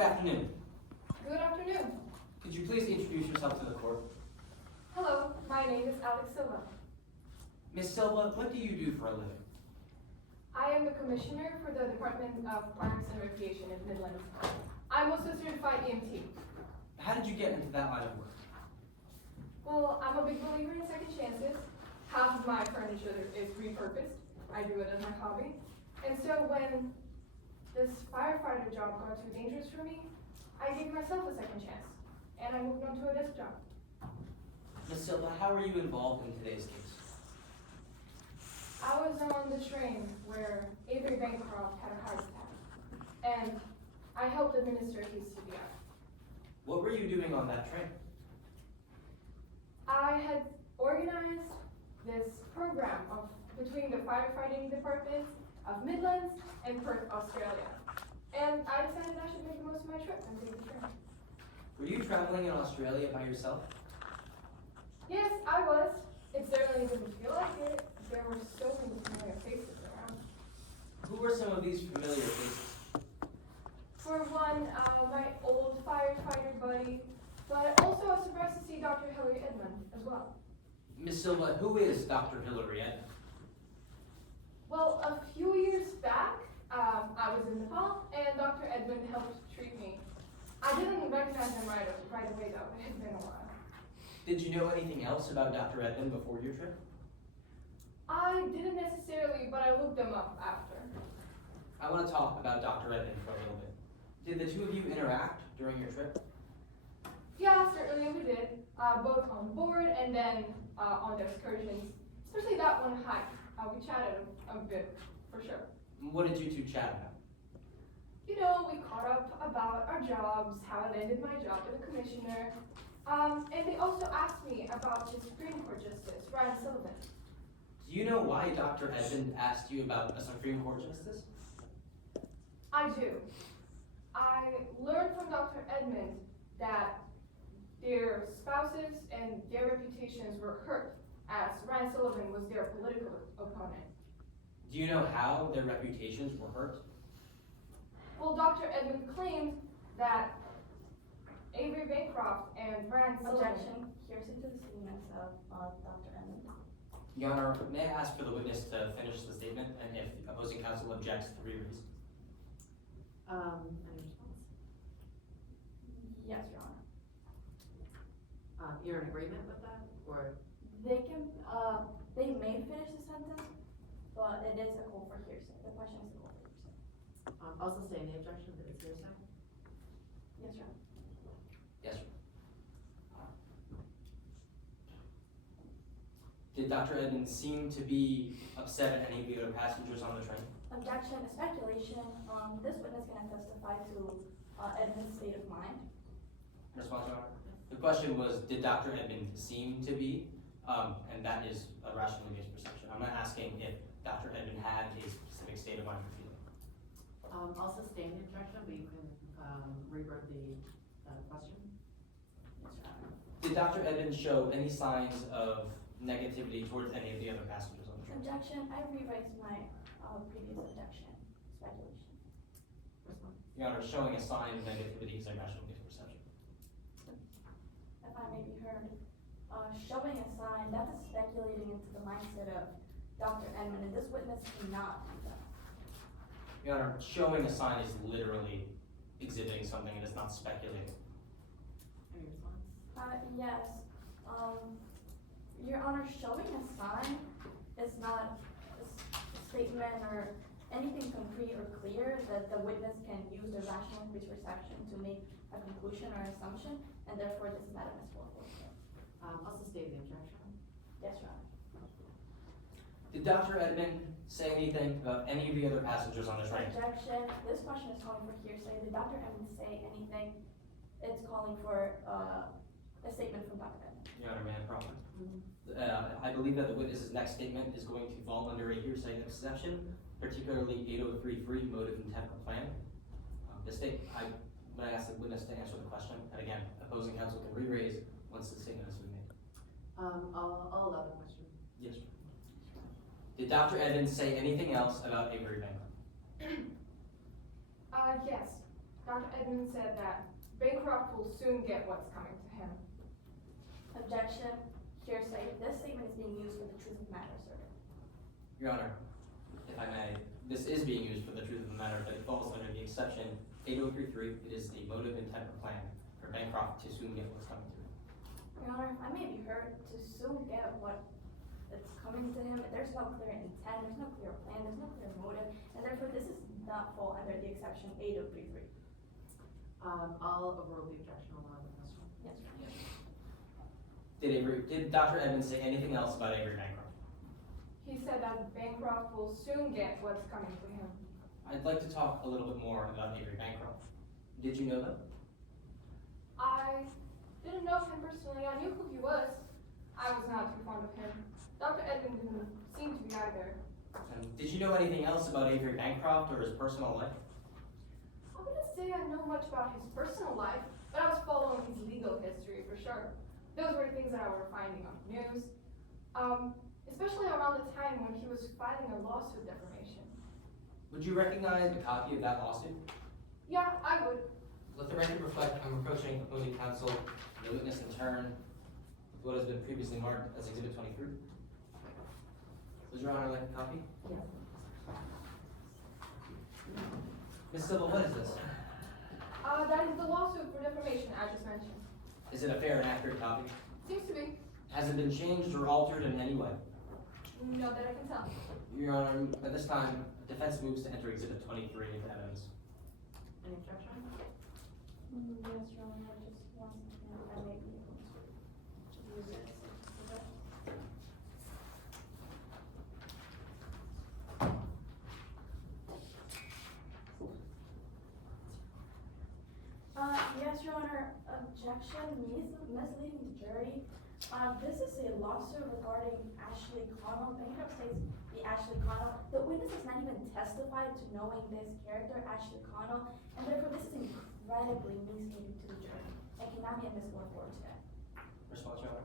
Good afternoon. Good afternoon. Could you please introduce yourself to the court? Hello, my name is Alex Silva. Ms. Silva, what do you do for a living? I am the commissioner for the Department of Parks and Recreation in Midlands. I'm also certified EMT. How did you get into that line of work? Well, I'm a big believer in second chances. Half of my furniture is repurposed. I do it as my hobby. And so when this firefighter job got too dangerous for me, I gave myself a second chance. And I moved on to a desk job. Ms. Silva, how were you involved in today's case? I was on the train where Avery Bancroft had a heart attack. And I helped administer his CPR. What were you doing on that train? I had organized this program between the firefighting departments of Midlands and Perth, Australia. And I decided I should make the most of my trip and take the train. Were you traveling in Australia by yourself? Yes, I was. It certainly didn't feel like it. There were so many familiar faces around. Who were some of these familiar faces? For one, my old firefighter buddy, but also I was surprised to see Dr. Hillary Edmond as well. Ms. Silva, who is Dr. Hillary Edmond? Well, a few years back, I was in Nepal, and Dr. Edmond helped treat me. I didn't recognize him right away, though. It had been a while. Did you know anything else about Dr. Edmond before your trip? I didn't necessarily, but I looked them up after. I want to talk about Dr. Edmond for a little bit. Did the two of you interact during your trip? Yeah, certainly we did, both on board and then on the excursions, especially that one hike. We chatted a bit, for sure. What did you two chat about? You know, we caught up about our jobs, how I landed my job as a commissioner, and they also asked me about the Supreme Court Justice, Ryan Sullivan. Do you know why Dr. Edmond asked you about a Supreme Court justice? I do. I learned from Dr. Edmond that their spouses and their reputations were hurt as Ryan Sullivan was their political opponent. Do you know how their reputations were hurt? Well, Dr. Edmond claimed that Avery Bancroft and Ryan Sullivan... Objection. Here's into the statements of Dr. Edmond. Your Honor, may I ask for the witness to finish the statement, and if opposing counsel objects, to re-raise? Any response? Yes, Your Honor. You're in agreement with that, or? They can, they may finish the sentence, but it is a call for hearsay. The question is a call for hearsay. Also say any objection that it's hearsay? Yes, Your Honor. Yes, sir. Did Dr. Edmond seem to be upset at any of the other passengers on the train? Objection, speculation. This witness can testify to Edmund's state of mind. Response, Your Honor? The question was, did Dr. Edmond seem to be, and that is a rationally based perception. I'm not asking if Dr. Edmond had a specific state of mind or feeling. Also state the objection, but you can reword the question. Yes, Your Honor. Did Dr. Edmond show any signs of negativity towards any of the other passengers on the train? Objection, I rewrite my previous objection. Speculation. Response. Your Honor, showing a sign of negativity is a rational based perception. If I may be heard, showing a sign, that is speculating into the mindset of Dr. Edmond, and this witness cannot do that. Your Honor, showing a sign is literally exhibiting something and it's not speculating. Any response? Yes. Your Honor, showing a sign is not a statement or anything concrete or clear that the witness can use the rational perception to make a conclusion or assumption, and therefore this is not admissible. Also state the objection. Yes, Your Honor. Did Dr. Edmond say anything about any of the other passengers on the train? Objection. This question is calling for hearsay. Did Dr. Edmond say anything? It's calling for a statement from Dr. Edmond. Your Honor, may I prompt? I believe that the witness's next statement is going to fall under a hearsay exception, particularly 803.3 motive, intent, or plan. When I ask the witness to answer the question, and again, opposing counsel can re-raise once the statement has been made. I'll allow the question. Yes, sir. Did Dr. Edmond say anything else about Avery Bancroft? Yes. Dr. Edmond said that Bancroft will soon get what's coming to him. Objection, hearsay. This statement is being used for the truth of the matter, sir. Your Honor, if I may, this is being used for the truth of the matter, but it falls under the exception 8033. It is the motive and type of plan for Bancroft to soon get what's coming to him. Your Honor, I may be heard to soon get what is coming to him. There's no clear intent, there's no clear plan, there's no clear motive, and therefore this is not fall under the exception 8033. I'll overrule the objection allowed in this one. Yes, Your Honor. Did Dr. Edmonds say anything else about Avery Bancroft? He said that Bancroft will soon get what's coming to him. I'd like to talk a little bit more about Avery Bancroft. Did you know that? I didn't know him personally. I knew who he was. I was not too fond of him. Dr. Edmond didn't seem to be either. Did you know anything else about Avery Bancroft or his personal life? I wouldn't say I know much about his personal life, but I was following his legal history for sure. Those were things that I were finding on the news. Especially around the time when he was filing a lawsuit defamation. Would you recognize a copy of that lawsuit? Yeah, I would. Let the record reflect I'm approaching opposing counsel, the witness in turn, with what has been previously marked as Exhibit 23. Would Your Honor like a copy? Yes. Ms. Silva, what is this? That is the lawsuit for defamation I just mentioned. Is it a fair and accurate copy? Seems to be. Has it been changed or altered in any way? No, that I can tell. Your Honor, at this time, defense moves to enter Exhibit 23 into evidence. Any objection? Yes, Your Honor, just one second, I may be able to use this. Yes, Your Honor, objection, misleading the jury. This is a lawsuit regarding Ashley Connell. Bancroft states the Ashley Connell. The witness has not even testified to knowing this character, Ashley Connell, and therefore this is incredibly misleading to the jury and cannot be admissible in court today. Response, Your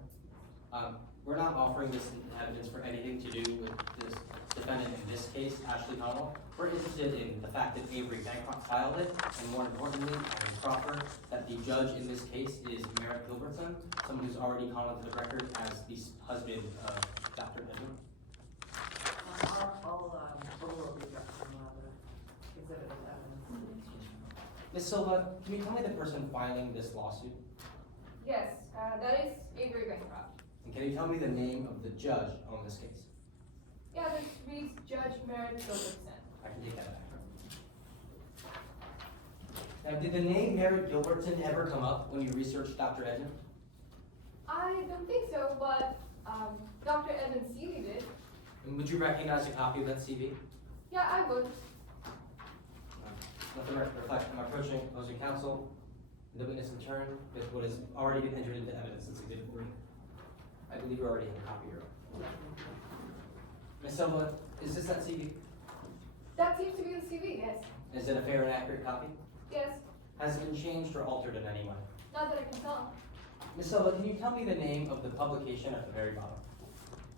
Honor. We're not offering this evidence for anything to do with this defendant in this case, Ashley Connell. We're interested in the fact that Avery Bancroft filed it, and more importantly, and proper, that the judge in this case is Merritt Gilbertson, someone who's already gone onto the record as the husband of Dr. Edmond. I'll overrule the objection allowed in exhibit as evidence. Ms. Silva, can you tell me the person filing this lawsuit? Yes, that is Avery Bancroft. And can you tell me the name of the judge on this case? Yeah, this reads Judge Merritt Gilbertson. I can take that back. Now, did the name Merritt Gilbertson ever come up when you researched Dr. Edmond? I don't think so, but Dr. Edmond CV did. And would you recognize a copy of that CV? Yeah, I would. Let the record reflect I'm approaching opposing counsel, and the witness in turn, with what has already been entered into evidence since Exhibit 3. I believe you already have a copy here. Ms. Silva, is this that CV? That seems to be the CV, yes. Is it a fair and accurate copy? Yes, Has it been changed or altered in any way? not that I can tell. Ms. Silva, can you tell me the name of the publication at the very bottom?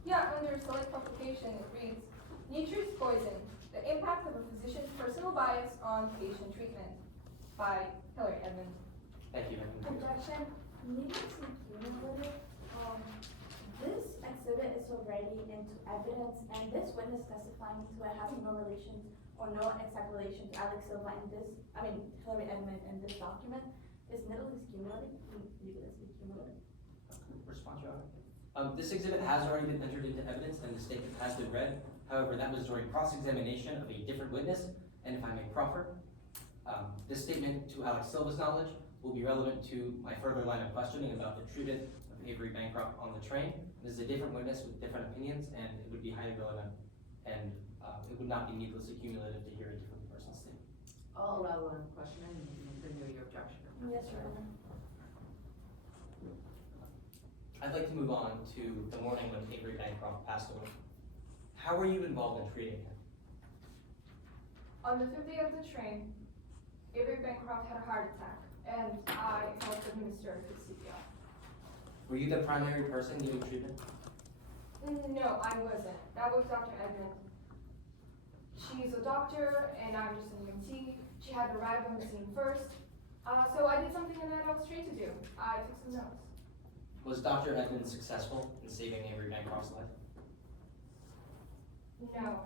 Yeah, under select publication, it reads, Nature's Poison, the impact of a physician's personal bias on patient treatment, by Hillary Edmond. Thank you. Objection, maybe it's cumulative. This exhibit is already into evidence, and this witness testifying to it having no relation or no exact relation to Alex Silva in this, Hillary Edmond in this document is legally cumulative. Response, Your Honor. This exhibit has already been entered into evidence and the statement has been read. However, that was during cross-examination of a different witness, and if I may proffer, this statement to Alex Silva's knowledge will be relevant to my further line of questioning about the treatment of Avery Bancroft on the train. This is a different witness with different opinions, and it would be highly relevant, and it would not be needlessly cumulative to hear a different person's statement. I'll allow one question and you can renew your objection. Yes, Your Honor. I'd like to move on to the morning when Avery Bancroft passed away. How were you involved in treating him? On the 5th day of the train, Avery Bancroft had a heart attack, and I helped administer his CPR. Were you the primary person giving treatment? No, I wasn't. That was Dr. Edmond. She's a doctor, and I'm just an EMT. She had arrived on the scene first. So I did something that I was trained to do. I took some notes. Was Dr. Edmonds successful in saving Avery Bancroft's life? No,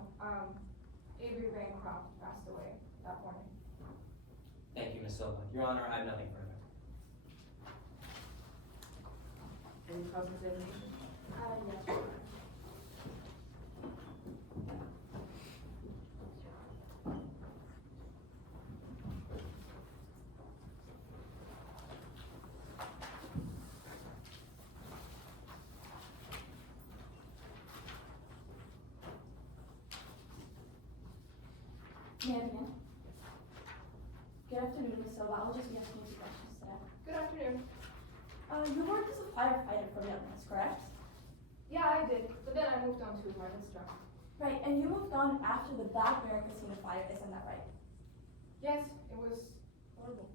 Avery Bancroft passed away that morning. Thank you, Ms. Silva. Your Honor, I have nothing further. Any cross-examination? Yes, Your Honor. May I begin? Good afternoon, Ms. Silva. I'll just be asking you 2 questions today. Good afternoon. You worked as a firefighter for Millings, correct? Yeah, I did, but then I moved on to my next job. Right, and you moved on after the Black Bear Casino fire, isn't that right? Yes, it was horrible.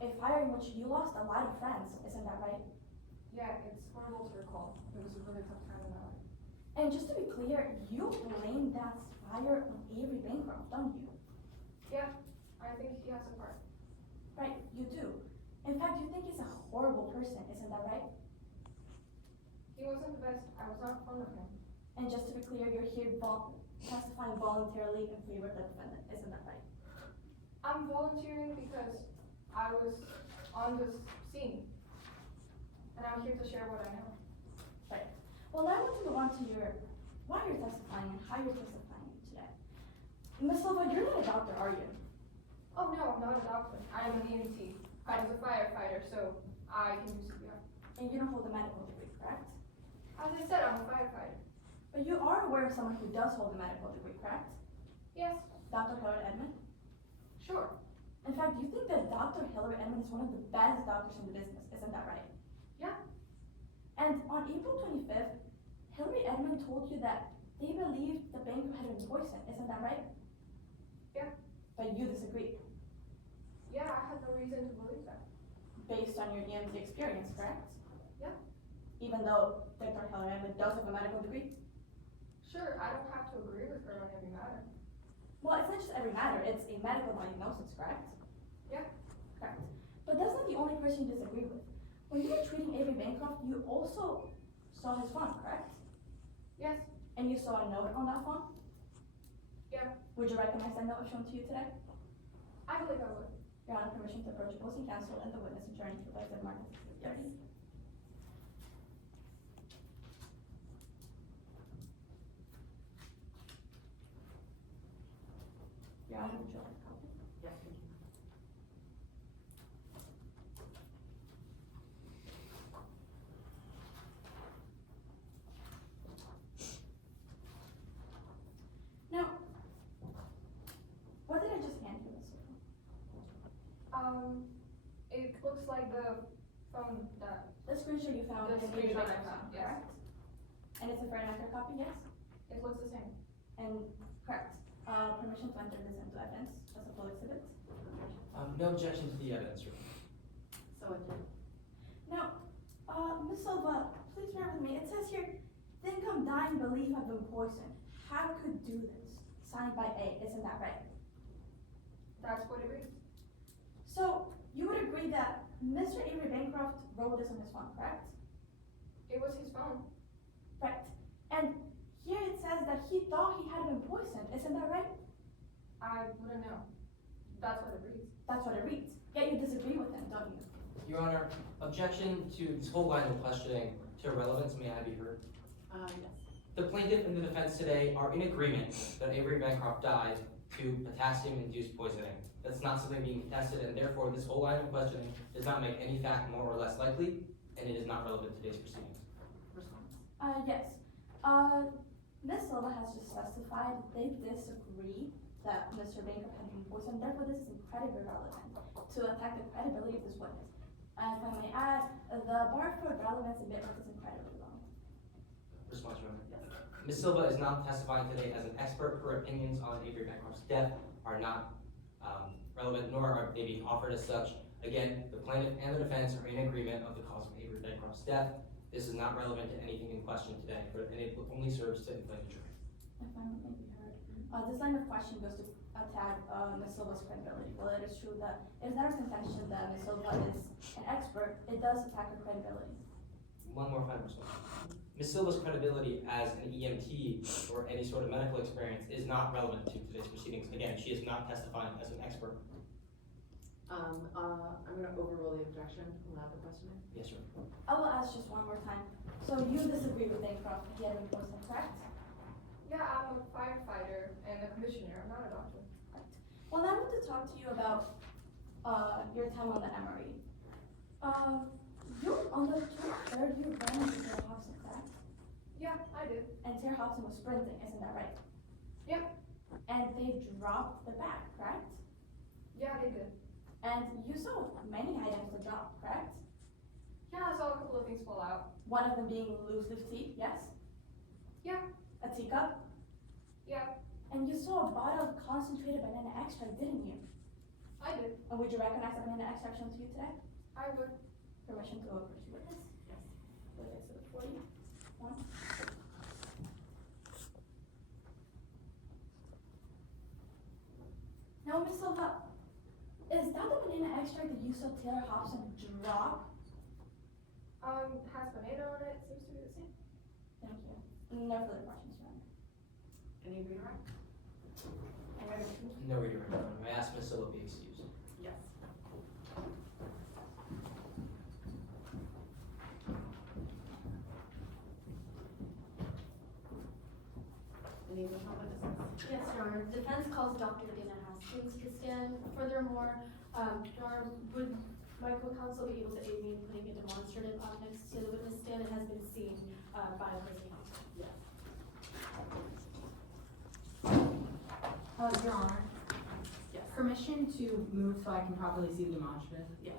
A fire in which you lost a lot of friends, isn't that right? Yeah, it's horrible to recall. It was a really tough time in my life. And just to be clear, you blame that fire on Avery Bancroft, don't you? Yeah, I think he has a part. Right, you do. In fact, you think he's a horrible person, isn't that right? He wasn't the best. I was not fond of him. And just to be clear, you're here testifying voluntarily in favor of the defendant, isn't that right? I'm volunteering because I was on this scene. And I'm here to share what I know. Right. Well, now I want to move on to why you're testifying and how you're testifying today. Ms. Silva, you're not a doctor, are you? Oh no, I'm not a doctor. I am an EMT. I was a firefighter, so I can do CPR. And you don't hold a medical degree, correct? As I said, I'm a firefighter. But you are aware of someone who does hold a medical degree, correct? Yes, Dr. Hillary Edmond? sure. In fact, you think that Dr. Hillary Edmond is one of the best doctors in the business, isn't that right? Yeah. And on April 25th, Hillary Edmond told you that they believed the banker had been poisoned, isn't that right? Yeah. But you disagree, Yeah, I had no reason to believe that. based on your EMT experience, correct? Yeah. Even though Dr. Hillary Edmond does have a medical degree? Sure, I don't have to agree with her on every matter. Well, it's not just every matter, it's a medical diagnosis, correct? Yeah. Correct. But that's not the only person you disagree with. When you were treating Avery Bancroft, you also saw his phone, correct? Yes. And you saw a note on that phone? Yeah. Would you recognize that note shown to you today? I believe I would. Your Honor, permission to approach opposing counsel and the witness adjourned to provide the market security. Your Honor, would you like a copy? Yes, thank you. Now, what did I just hand you, Ms. Silva? It looks like the phone that, The screenshot you found The in the Avery screenshot I Bancroft found, phone, yes. correct? And it's a for an accurate copy, yes? it looks the same. And, correct. Permission to enter this into evidence as a full exhibit? No objection to the evidence, Your Honor. So again, Now, Ms. Silva, please bear with me. It says here, think I'm dying, believe I've been poisoned. How could do this? Signed by A, isn't that right? That's what it reads. So, you would agree that Mr. Avery Bancroft wrote this on his phone, correct? It was his phone. Right. And here it says that he thought he had been poisoned, isn't that right? I wouldn't know. That's what it reads. That's what it reads. Yet you disagree with him, don't you? Your Honor, objection to this whole line of questioning to irrelevance, may I be heard? yes. The plaintiff and the defense today are in agreement that Avery Bancroft died to potassium-induced poisoning. That's not something being contested, and therefore this whole line of questioning does not make any fact more or less likely, and it is not relevant to today's proceedings. Response. Yes. Ms. Silva has just testified they disagree that Mr. Bancroft had been poisoned, therefore this is incredibly relevant to attack the credibility of this witness. And if I may add, the bar for relevance in Bitmark is incredibly long. Response, Your Honor. Yes. Ms. Silva is not testifying today as an expert. Her opinions on Avery Bancroft's death are not relevant, nor are they being offered as such. Again, the plaintiff and the defense are in agreement of the cause of Avery Bancroft's death. This is not relevant to anything in question today, and it only serves to inflame the jury. If I may be heard. This line of question goes to attack Ms. Silva's credibility. While it is true that it is not a contention that Ms. Silva is an expert, it does attack her credibility. One more final response. Ms. Silva's credibility as an EMT or any sort of medical experience is not relevant to today's proceedings. Again, she is not testifying as an expert. I'm gonna overrule the objection, allow the questioning. Yes, sir. I will ask just one more time. So you disagree with the Academy Post, correct? Yeah, I'm a firefighter and a commissioner, I'm not a doctor. Well, I want to talk to you about your time on the MRE. You on the 23rd, you ran into Tara Hobson, correct? Yeah, I did. And Tara Hobson was sprinting, isn't that right? Yeah. And they dropped the bag, correct? Yeah, they did. And you saw many items were dropped, correct? Yeah, I saw a couple of things fall out. One of them being loose leaf tea, yes? Yeah. A teacup? Yeah, And you saw a bottle of concentrated banana extract, didn't you? I did. And would you recognize the banana extract shown to you today? I would. Permission to approach the witness? Yes. With exhibit 41. Now, Ms. Silva, is that the banana extract that you saw Taylor Hobson drop? Has banana on it, seems to be the same. Thank you. No further questions, Your Honor. Any redirect? Any other questions? No redirect, Your Honor. I ask Ms. Silva be excused. Yes. Any additional witnesses? Yes, Your Honor. Defense calls Dr. Dana Haskins to stand. Furthermore, Your Honor, would my co-counsel be able to aid me in putting a demonstrative up next to the witness stand? It has been seen by opposing counsel. Yes. Your Honor, Yes. permission to move so I can properly see the demonstrative. Yes.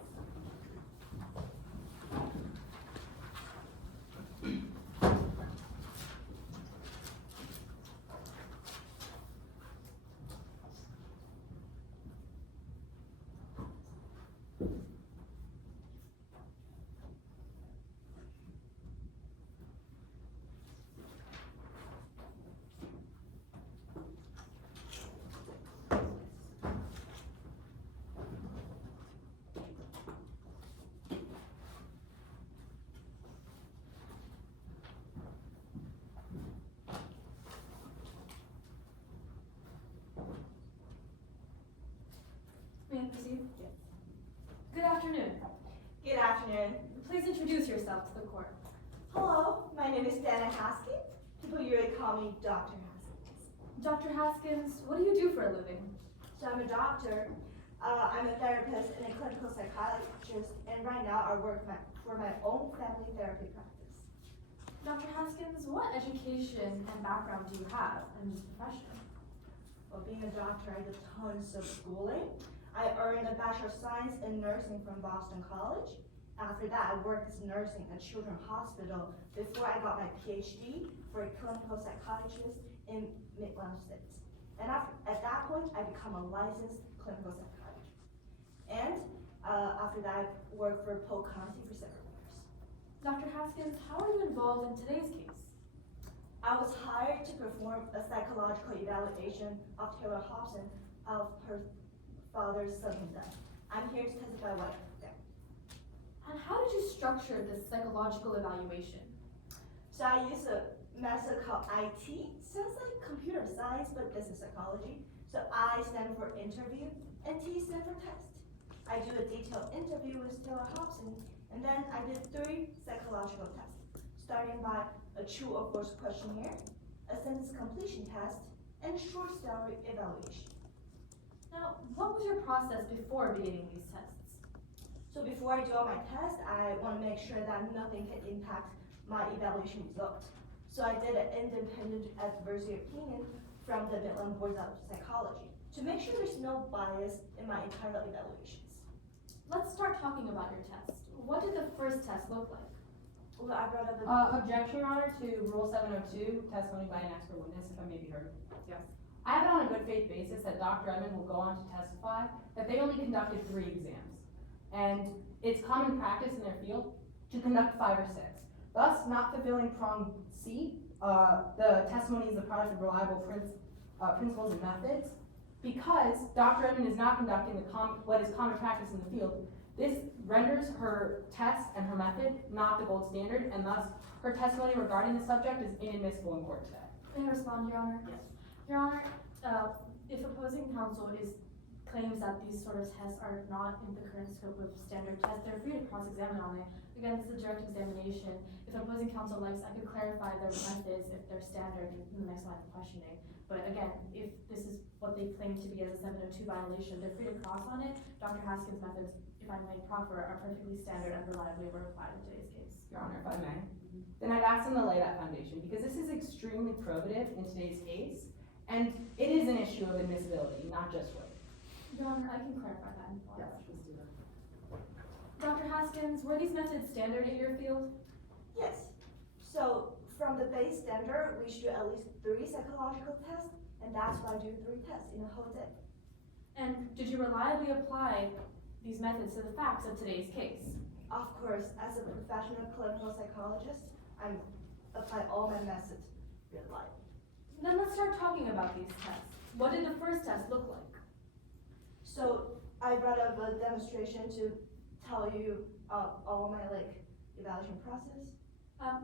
May I proceed? Yes. Good afternoon. Good afternoon. Please introduce yourself to the court. Hello, my name is Dana Haskins. People usually call me Dr. Haskins. Dr. Haskins, what do you do for a living? So I'm a doctor, I'm a therapist and a clinical psychologist, and right now I work for my own family therapy practice. Dr. Haskins, what education and background do you have in this profession? Well, being a doctor, I did tons of schooling. I earned a Bachelor of Science in Nursing from Boston College. After that, I worked as nursing at Children's Hospital before I got my PhD for a clinical psychologist in Midland States. And at that point, I become a licensed clinical psychiatrist. And after that, I worked for Polk County for several years. Dr. Haskins, how are you involved in today's case? I was hired to perform a psychological evaluation of Taylor Hobson of her father's sudden death. I'm here to testify what I heard there. And how did you structure this psychological evaluation? So I use a method called IT. Sounds like computer science, but this is psychology. So I stand for interview, and T stand for test. I do a detailed interview with Taylor Hobson, and then I did 3 psychological tests, starting by a true or false questionnaire, a sentence completion test, and a short story evaluation. Now, what was your process before beginning these tests? So before I do all my tests, I want to make sure that nothing can impact my evaluation result. So I did an independent advisory opinion from the Midland Board of Psychology to make sure there's no bias in my entire evaluations. Let's start talking about your test. What did the first test look like? Well, I brought up the Objection, Your Honor, to Rule 702, testimony by an expert witness, if I may be heard. Yes. I have it on a good faith basis that Dr. Edmond will go on to testify that they only conducted 3 exams. And it's common practice in their field to conduct 5 or 6. Thus, not fulfilling prong C, the testimony is the product of reliable principles and methods, because Dr. Edmond is not conducting what is common practice in the field, this renders her test and her method not the gold standard, and thus her testimony regarding the subject is inadmissible in court today. May I respond, Your Honor? Yes. Your Honor, if opposing counsel claims that these sort of tests are not in the current scope of standard tests, they're free to cross-examine on it. Again, this is a direct examination. If opposing counsel likes, I could clarify their methods if they're standard in the next line of questioning. But again, if this is what they claim to be as a 702 violation, they're free to cross on it. Dr. Haskins' methods, if I may proffer, are perfectly standard and reliably were applied in today's case. Your Honor, if I may, then I'd ask them to lay that foundation, because this is extremely probative in today's case, and it is an issue of admissibility, not just weight. Your Honor, I can clarify that in full. Yes, please do that. Dr. Haskins, were these methods standard in your field? Yes. So from the base standard, we should do at least 3 psychological tests, and that's why I do 3 tests in a whole day. And did you reliably apply these methods to the facts of today's case? Of course, as a professional clinical psychologist, I apply all my methods reliably. Then let's start talking about these tests. What did the first test look like? So I brought up a demonstration to tell you all my evaluation process.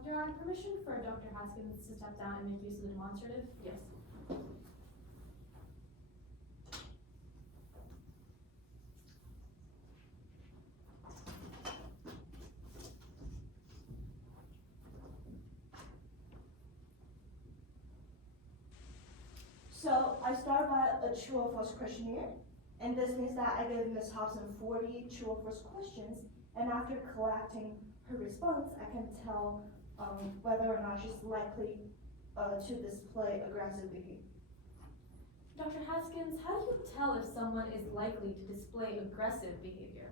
Your Honor, permission for Dr. Haskins to step down and make use of the demonstrative? Yes. So I start by a true or false questionnaire, and this means that I gave Ms. Hobson 40 true or false questions, and after collecting her response, I can tell whether or not she's likely to display aggressive behavior. Dr. Haskins, how do you tell if someone is likely to display aggressive behavior?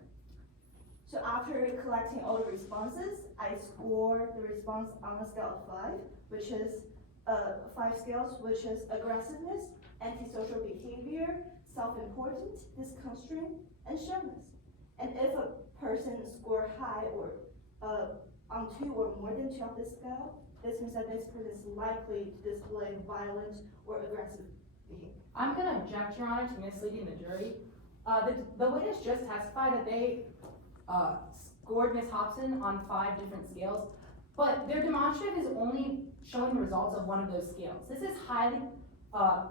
So after collecting all the responses, I score the response on a scale of 5, which is 5 scales, which is aggressiveness, antisocial behavior, self-important, disconstraint, and shyness. And if a person score high or on 2 or more than 2 of this scale, this means that this person is likely to display violent or aggressive behavior. I'm gonna object, Your Honor, to misleading the jury. The witness just testified that they scored Ms. Hobson on 5 different scales, but their demonstrative is only showing the results of one of those scales. This is highly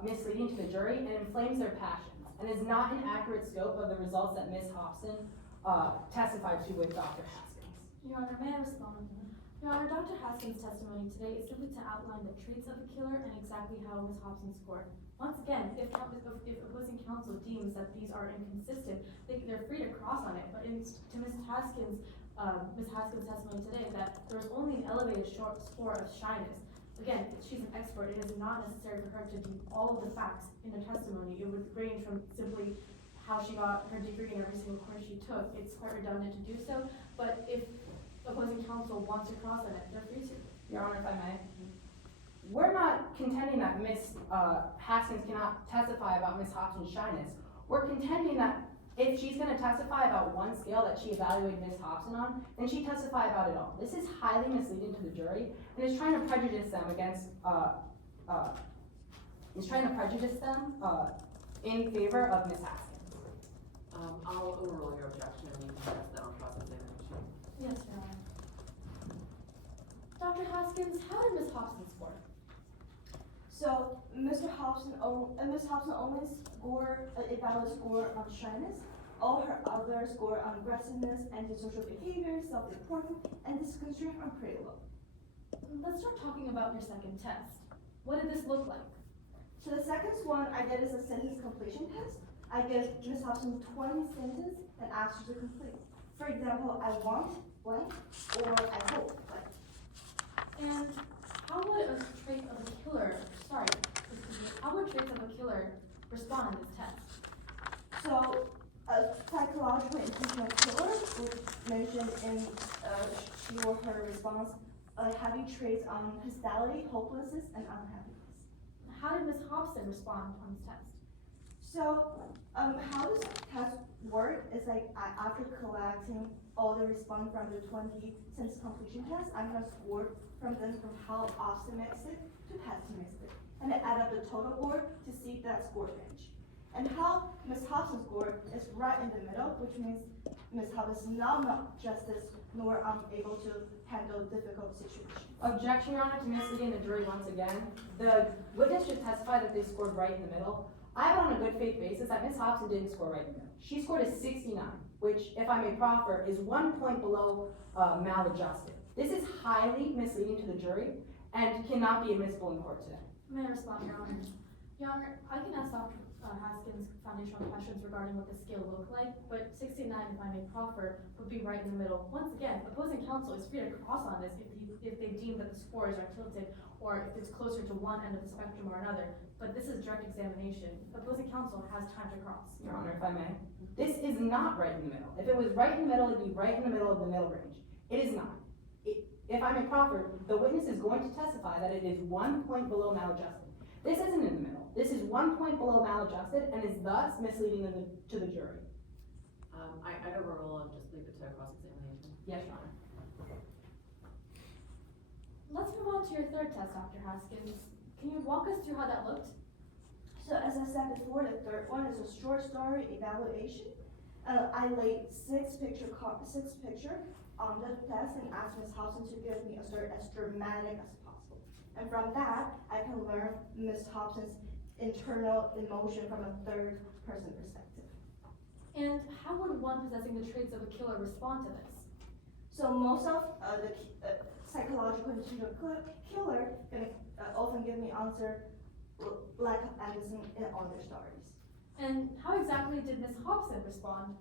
misleading to the jury and inflames their passions, and is not an accurate scope of the results that Ms. Hobson testified to with Dr. Haskins. Your Honor, may I respond? Your Honor, Dr. Haskins' testimony today is simply to outline the traits of a killer and exactly how Ms. Hobson scored. Once again, if opposing counsel deems that these are inconsistent, they're free to cross on it, but to Ms. Haskins' testimony today, that there was only an elevated short score of shyness. Again, she's an expert. It is not necessary for her to do all of the facts in her testimony. It would range from simply how she got her degree in every single course she took. It's quite redundant to do so, but if opposing counsel wants to cross on it, they're free to. Your Honor, if I may. We're not contending that Ms. Haskins cannot testify about Ms. Hobson's shyness. We're contending that if she's gonna testify about one scale that she evaluated Ms. Hobson on, then she testify about it all. This is highly misleading to the jury, and is trying to prejudice them in favor of Ms. Haskins. I'll overrule your objection and you can test that on cross-examination. Yes, Your Honor. Dr. Haskins, how did Ms. Hobson score? So Ms. Hobson only scored a valid score on shyness. All her other score on aggressiveness, antisocial behavior, self-important, and disconstraint are pretty low. Let's start talking about your second test. What did this look like? So the second one I did is a sentence completion test. I give Ms. Hobson 20 sentences and ask her to complete. For example, I want blank, or I hope blank. And how would traits of a killer respond in this test? So a psychological intentional killer would mention in she or her response having traits on hostility, hopelessness, and unhappiness. How did Ms. Hobson respond on this test? So how this test works is like after collecting all the response from the 20 sentence completion test, I'm gonna score from how optimistic to pessimistic, and then add up the total score to see that score range. And how Ms. Hobson scored is right in the middle, which means Ms. Hobson is not justice nor unable to handle difficult situations. Objection, Your Honor, to misleading the jury once again. The witness should testify that they scored right in the middle. I have it on a good faith basis that Ms. Hobson didn't score right in the middle. She scored a 69, which, if I may proffer, is 1 point below maladjusted. This is highly misleading to the jury and cannot be admissible in court today. May I respond, Your Honor? Your Honor, I can ask Dr. Haskins foundational questions regarding what the scale looked like, but 69, if I may proffer, would be right in the middle. Once again, opposing counsel is free to cross on this if they deem that the scores are tilted or if it's closer to one end of the spectrum or another, but this is direct examination. Opposing counsel has time to cross. Your Honor, if I may. This is not right in the middle. If it was right in the middle, it'd be right in the middle of the middle range. It is not. If I may proffer, the witness is going to testify that it is 1 point below maladjusted. This isn't in the middle. This is 1 point below maladjusted and is thus misleading to the jury. I'd overrule and just leave it to cross-examination. Yes, Your Honor. Let's move on to your third test, Dr. Haskins. Can you walk us through how that looked? So as I said before, the third one is a short story evaluation. I laid six picture on the test and asked Ms. Hobson to give me a story as dramatic as possible. And from that, I can learn Ms. Hobson's internal emotion from a third person perspective. And how would one possessing the traits of a killer respond to this? So most of the psychological intentional killer gonna often give me answer lack of empathy in all their stories. And how exactly did Ms. Hobson respond?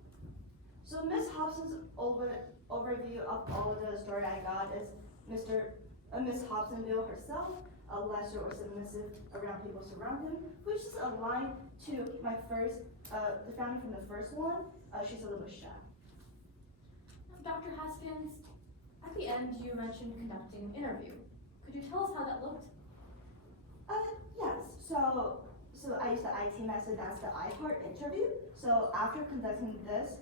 So Ms. Hobson's overview of all of the story I got is Ms. Hobsonville herself, lesser or submissive around people surround him, which is aligned to my first, the family from the first one. She's a little shy. Dr. Haskins, at the end you mentioned conducting an interview. Could you tell us how that looked? Yes. So I used the IT method, that's the I-part interview. So after conducting this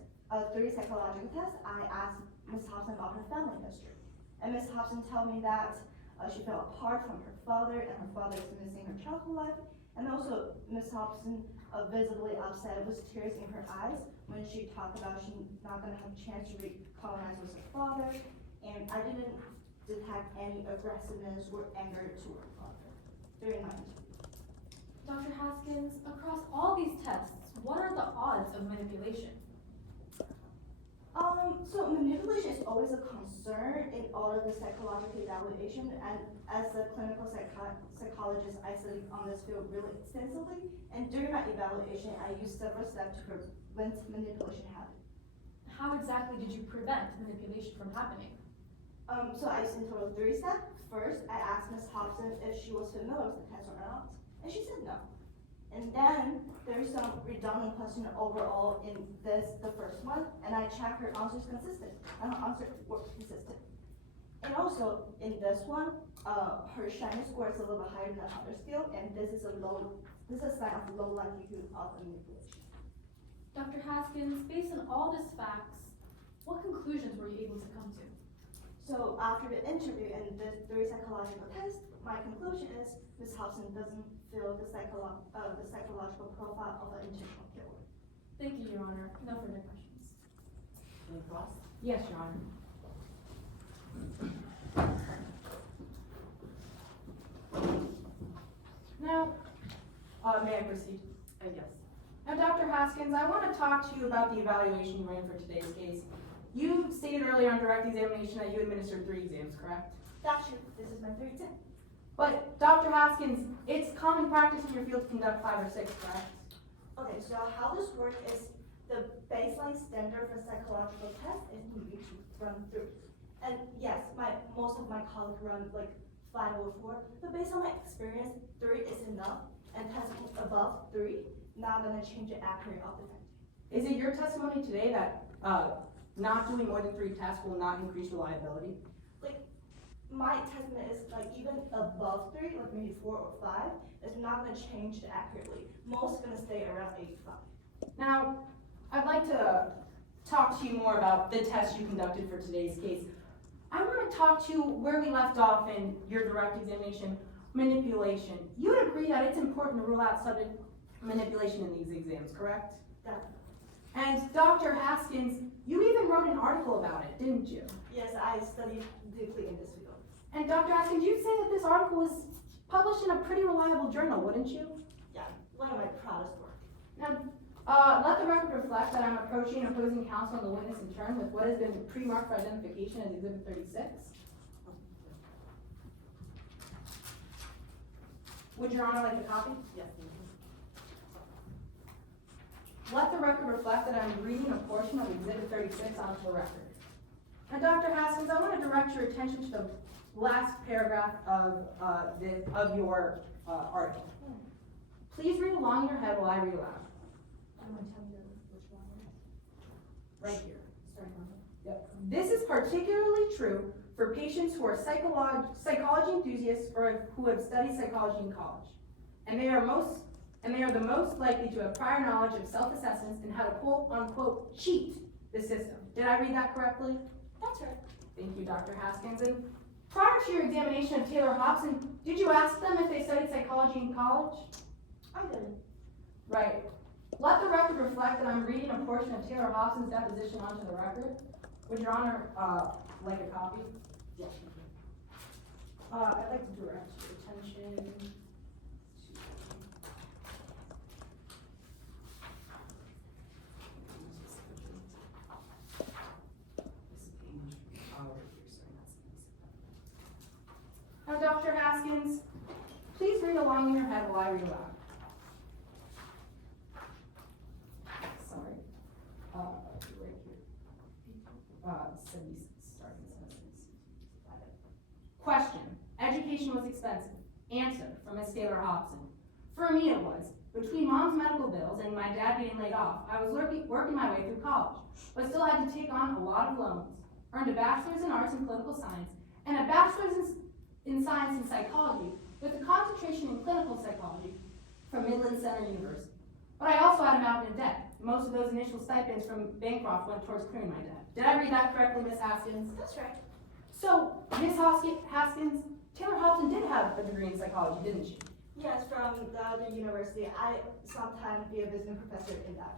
3 psychological tests, I asked Ms. Hobson about her family history. And Ms. Hobson told me that she felt apart from her father and her father is missing her childhood life. And also Ms. Hobson visibly upset with tears in her eyes when she talked about she's not gonna have a chance to recolonize with her father. And I didn't detect any aggressiveness or anger to her father during my interview. Dr. Haskins, across all these tests, what are the odds of manipulation? So manipulation is always a concern in all of the psychological evaluation, and as a clinical psychologist, I studied on this field really extensively, and during my evaluation, I used several steps to prevent manipulation happening. How exactly did you prevent manipulation from happening? So I used in total 3 steps. First, I asked Ms. Hobson if she was familiar with the test or not, and she said no. And then there's some redundant question overall in the first one, and I checked her answers consistent, and her answers were consistent. And also in this one, her shyness score is a little bit higher than the other skill, and this is a sign of low likelihood of manipulation. Dr. Haskins, based on all these facts, what conclusions were you able to come to? So after the interview and the 3 psychological tests, my conclusion is Ms. Hobson doesn't feel the psychological profile of an intentional killer. Thank you, Your Honor. No further questions. Any cross? Yes, Your Honor. Now, may I proceed? Yes. Now, Dr. Haskins, I want to talk to you about the evaluation you ran for today's case. You stated earlier on direct examination that you administered 3 exams, correct? That's true. This is my 3rd test. But, Dr. Haskins, it's common practice in your field to conduct 5 or 6, correct? Okay, so how this works is the baseline standard for psychological test is you need to run 3. And yes, most of my colleagues run like 5 or 4, but based on my experience, 3 is enough, and testing above 3 not gonna change the accuracy of the testing. Is it your testimony today that not doing more than 3 tests will not increase reliability? My testament is like even above 3, like maybe 4 or 5, it's not gonna change the accurately. Most gonna stay around 85. Now, I'd like to talk to you more about the test you conducted for today's case. I want to talk to where we left off in your direct examination, manipulation. You would agree that it's important to rule out manipulation in these exams, correct? Definitely. And Dr. Haskins, you even wrote an article about it, didn't you? Yes, I studied deeply in this field. And Dr. Haskins, you'd say that this article was published in a pretty reliable journal, wouldn't you? Yeah, one of my proudest work. Now, let the record reflect that I'm approaching opposing counsel and the witness in turn with what has been pre-marked for identification as Exhibit 36. Would Your Honor like a copy? Yes, thank you. Let the record reflect that I'm reading a portion of Exhibit 36 onto the record. Now, Dr. Haskins, I want to direct your attention to the last paragraph of your article. Please read along in your head while I read aloud. You want to tell me which one? Right here. Sorry, Mama. Yep. This is particularly true for patients who are psychology enthusiasts or who have studied psychology in college. And they are the most likely to have prior knowledge of self-assessments and how to quote unquote cheat the system. Did I read that correctly? That's right. Thank you, Dr. Haskins. And prior to your examination of Taylor Hobson, did you ask them if they studied psychology in college? I didn't. Right. Let the record reflect that I'm reading a portion of Taylor Hobson's deposition onto the record. Would Your Honor like a copy? Yes. I'd like to direct your attention to Now, Dr. Haskins, please read along in your head while I read aloud. Sorry. Right here. 76, starting 76. Question. Education was expensive. Answer from Ms. Taylor Hobson. For me it was. Between mom's medical bills and my dad getting laid off, I was working my way through college, but still had to take on a lot of loans. Earned a bachelor's in arts and political science, and a bachelor's in science and psychology, with a concentration in clinical psychology from Midland Center University. But I also had a mountain of debt. Most of those initial stipends from Bancroft went towards clearing my debt. Did I read that correctly, Ms. Haskins? That's right. So, Ms. Haskins, Taylor Hobson did have a degree in psychology, didn't she? Yes, from the other university. I sometimes be a visiting professor in that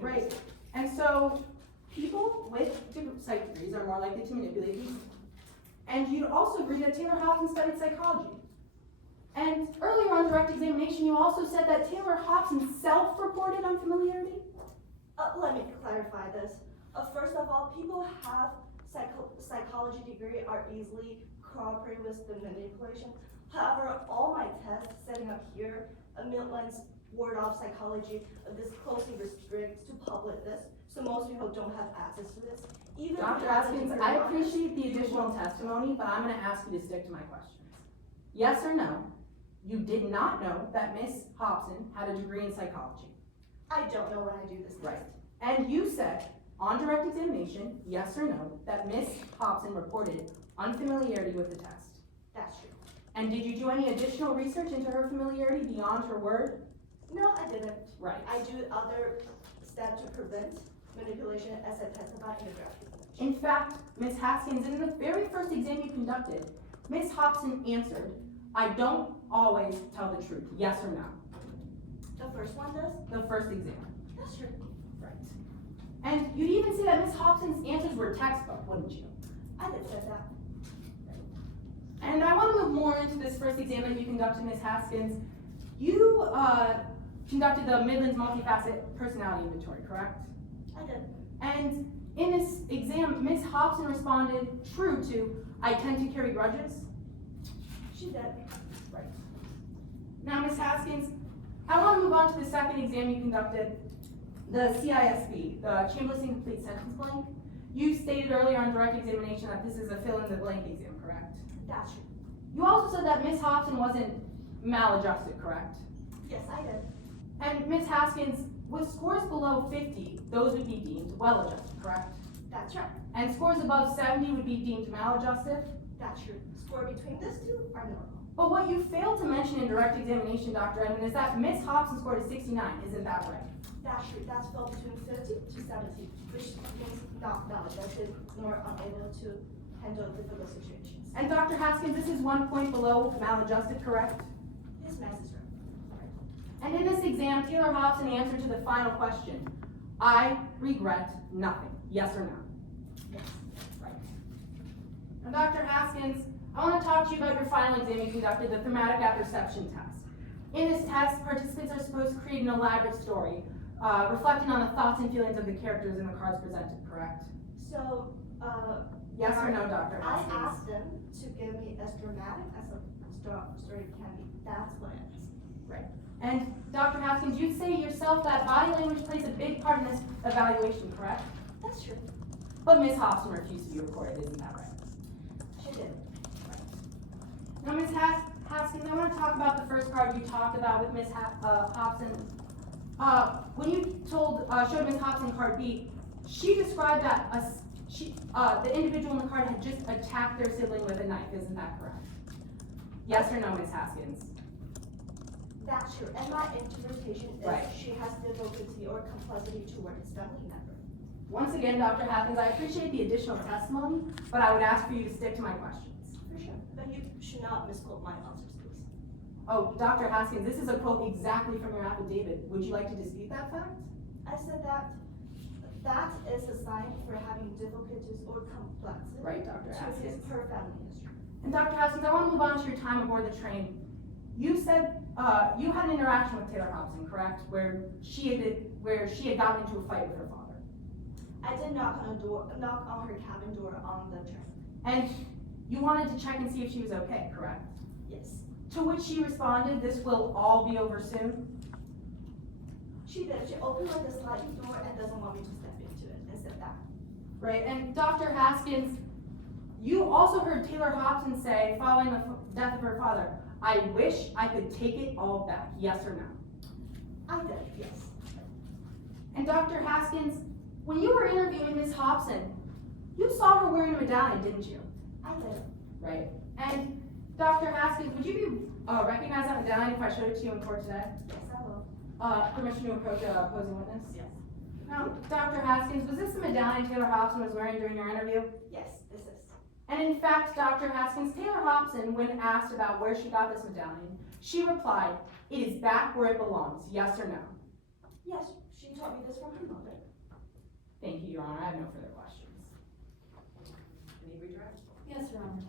Right. university. And so, people with psych degrees are more likely to manipulate these. And you'd also agree that Taylor Hobson studied psychology. And earlier on direct examination, you also said that Taylor Hobson self-reported unfamiliarity? Let me clarify this. First of all, people have psychology degree are easily cooperating with the manipulation. However, all my tests setting up here, Midland's Board of Psychology, this closely restricts to public this, so most people don't have access to this. Even if Dr. you have a Haskins, degree I on this, appreciate the you additional won't- testimony, but I'm gonna ask you to stick to my questions. Yes or no, you did not know that Miss Hobson had a degree in psychology? I don't know when I do this test. Right. And you said, on direct examination, yes or no, that Miss Hobson reported unfamiliarity with the test? That's true. And did you do any additional research into her familiarity beyond her word? No, I didn't. Right. I do other steps to prevent manipulation as I testified in the draft examination. In fact, Ms. Haskins, in the very first exam you conducted, Ms. Hobson answered, I don't always tell the truth, yes or no? The first one does? The first exam. That's true. Right. And you'd even say that Ms. Hobson's answers were textbook, wouldn't you? I did say that. And I want to move more into this first exam that you conducted, Ms. Haskins. You conducted the Midlands Multifaceted Personality Inventory, correct? I did. And in this exam, Ms. Hobson responded true to, I tend to carry grudges. She did. Right. Now, Ms. Haskins, I want to move on to the second exam you conducted, the CISB, the Chamberlain Complete Sentence Blank. You stated earlier on direct examination that this is a fill-in-the-blank exam, correct? That's true. You also said that Ms. Hobson wasn't maladjusted, correct? Yes, I did. And Ms. Haskins, with scores below 50, those would be deemed well-adjusted, correct? That's right. And scores above 70 would be deemed maladjusted? That's true. Score between these two are normal. But what you failed to mention in direct examination, Dr. Edmond, is that Ms. Hobson scored a 69, isn't that right? That's true. That's fell between 50 to 70, which means not maladjusted nor unable to handle difficult situations. And Dr. Haskins, this is 1 point below maladjusted, correct? His math is right. And in this exam, Taylor Hobson answered to the final question, I regret nothing, yes or no? Yes. Right. Now, Dr. Haskins, I want to talk to you about your final exam you conducted, the thematic apperception test. In this test, participants are supposed to create an elaborate story, reflecting on the thoughts and feelings of the characters in the cards presented, correct? So, Yes or no, Dr. I Haskins? asked them to give me as dramatic as a story can be. That's what I asked. And Dr. Haskins, you'd say yourself that body language plays a big part in this evaluation, correct? That's true. But Ms. Hobson refused to be recorded, isn't that right? She did. Now, Ms. Haskins, I want to talk about the first card you talked about with Ms. Hobson. When you showed Ms. Hobson card B, she described that the individual in the card had just attacked their sibling with a knife, isn't that correct? Yes or no, Ms. Haskins? That's true. And my interpretation is Right. she has difficulty or complexity toward his family member. Once again, Dr. Haskins, I appreciate the additional testimony, but I would ask for you to stick to my questions. For sure. But you should not misquote my answers, please. Oh, Dr. Haskins, this is a quote exactly from your affidavit. Would you like to dispute that fact? I said that is a sign for having difficulties or complexity Right, Dr. to his Haskins. her family history. And Dr. Haskins, I want to move on to your time aboard the train. You said you had an interaction with Taylor Hobson, correct? Where she had gotten into a fight with her father. I did knock on her cabin door on the train. And you wanted to check and see if she was okay, correct? Yes. To which she responded, "This will all be over soon." She did. She opened like a sliding door and doesn't want me to step into it and said that. Right, and Dr. Haskins, you also heard Taylor Hobson say, following the death of her father, "I wish I could take it all back," yes or no? I did, yes. And Dr. Haskins, when you were interviewing Ms. Hobson, you saw her wearing a medallion, didn't you? I did. Right. And Dr. Haskins, would you recognize that medallion if I showed it to you in court today? Yes, I will. Permission to approach a opposing witness? Yes. Now, Dr. Haskins, was this the medallion Taylor Hobson was wearing during your interview? Yes, this is. And in fact, Dr. Haskins, Taylor Hobson, when asked about where she got this medallion, she replied, "It is back where it belongs," yes or no? Yes, she taught me this from her mother. Thank you, Your Honor. I have no further questions. Any redirect? Yes, Your Honor.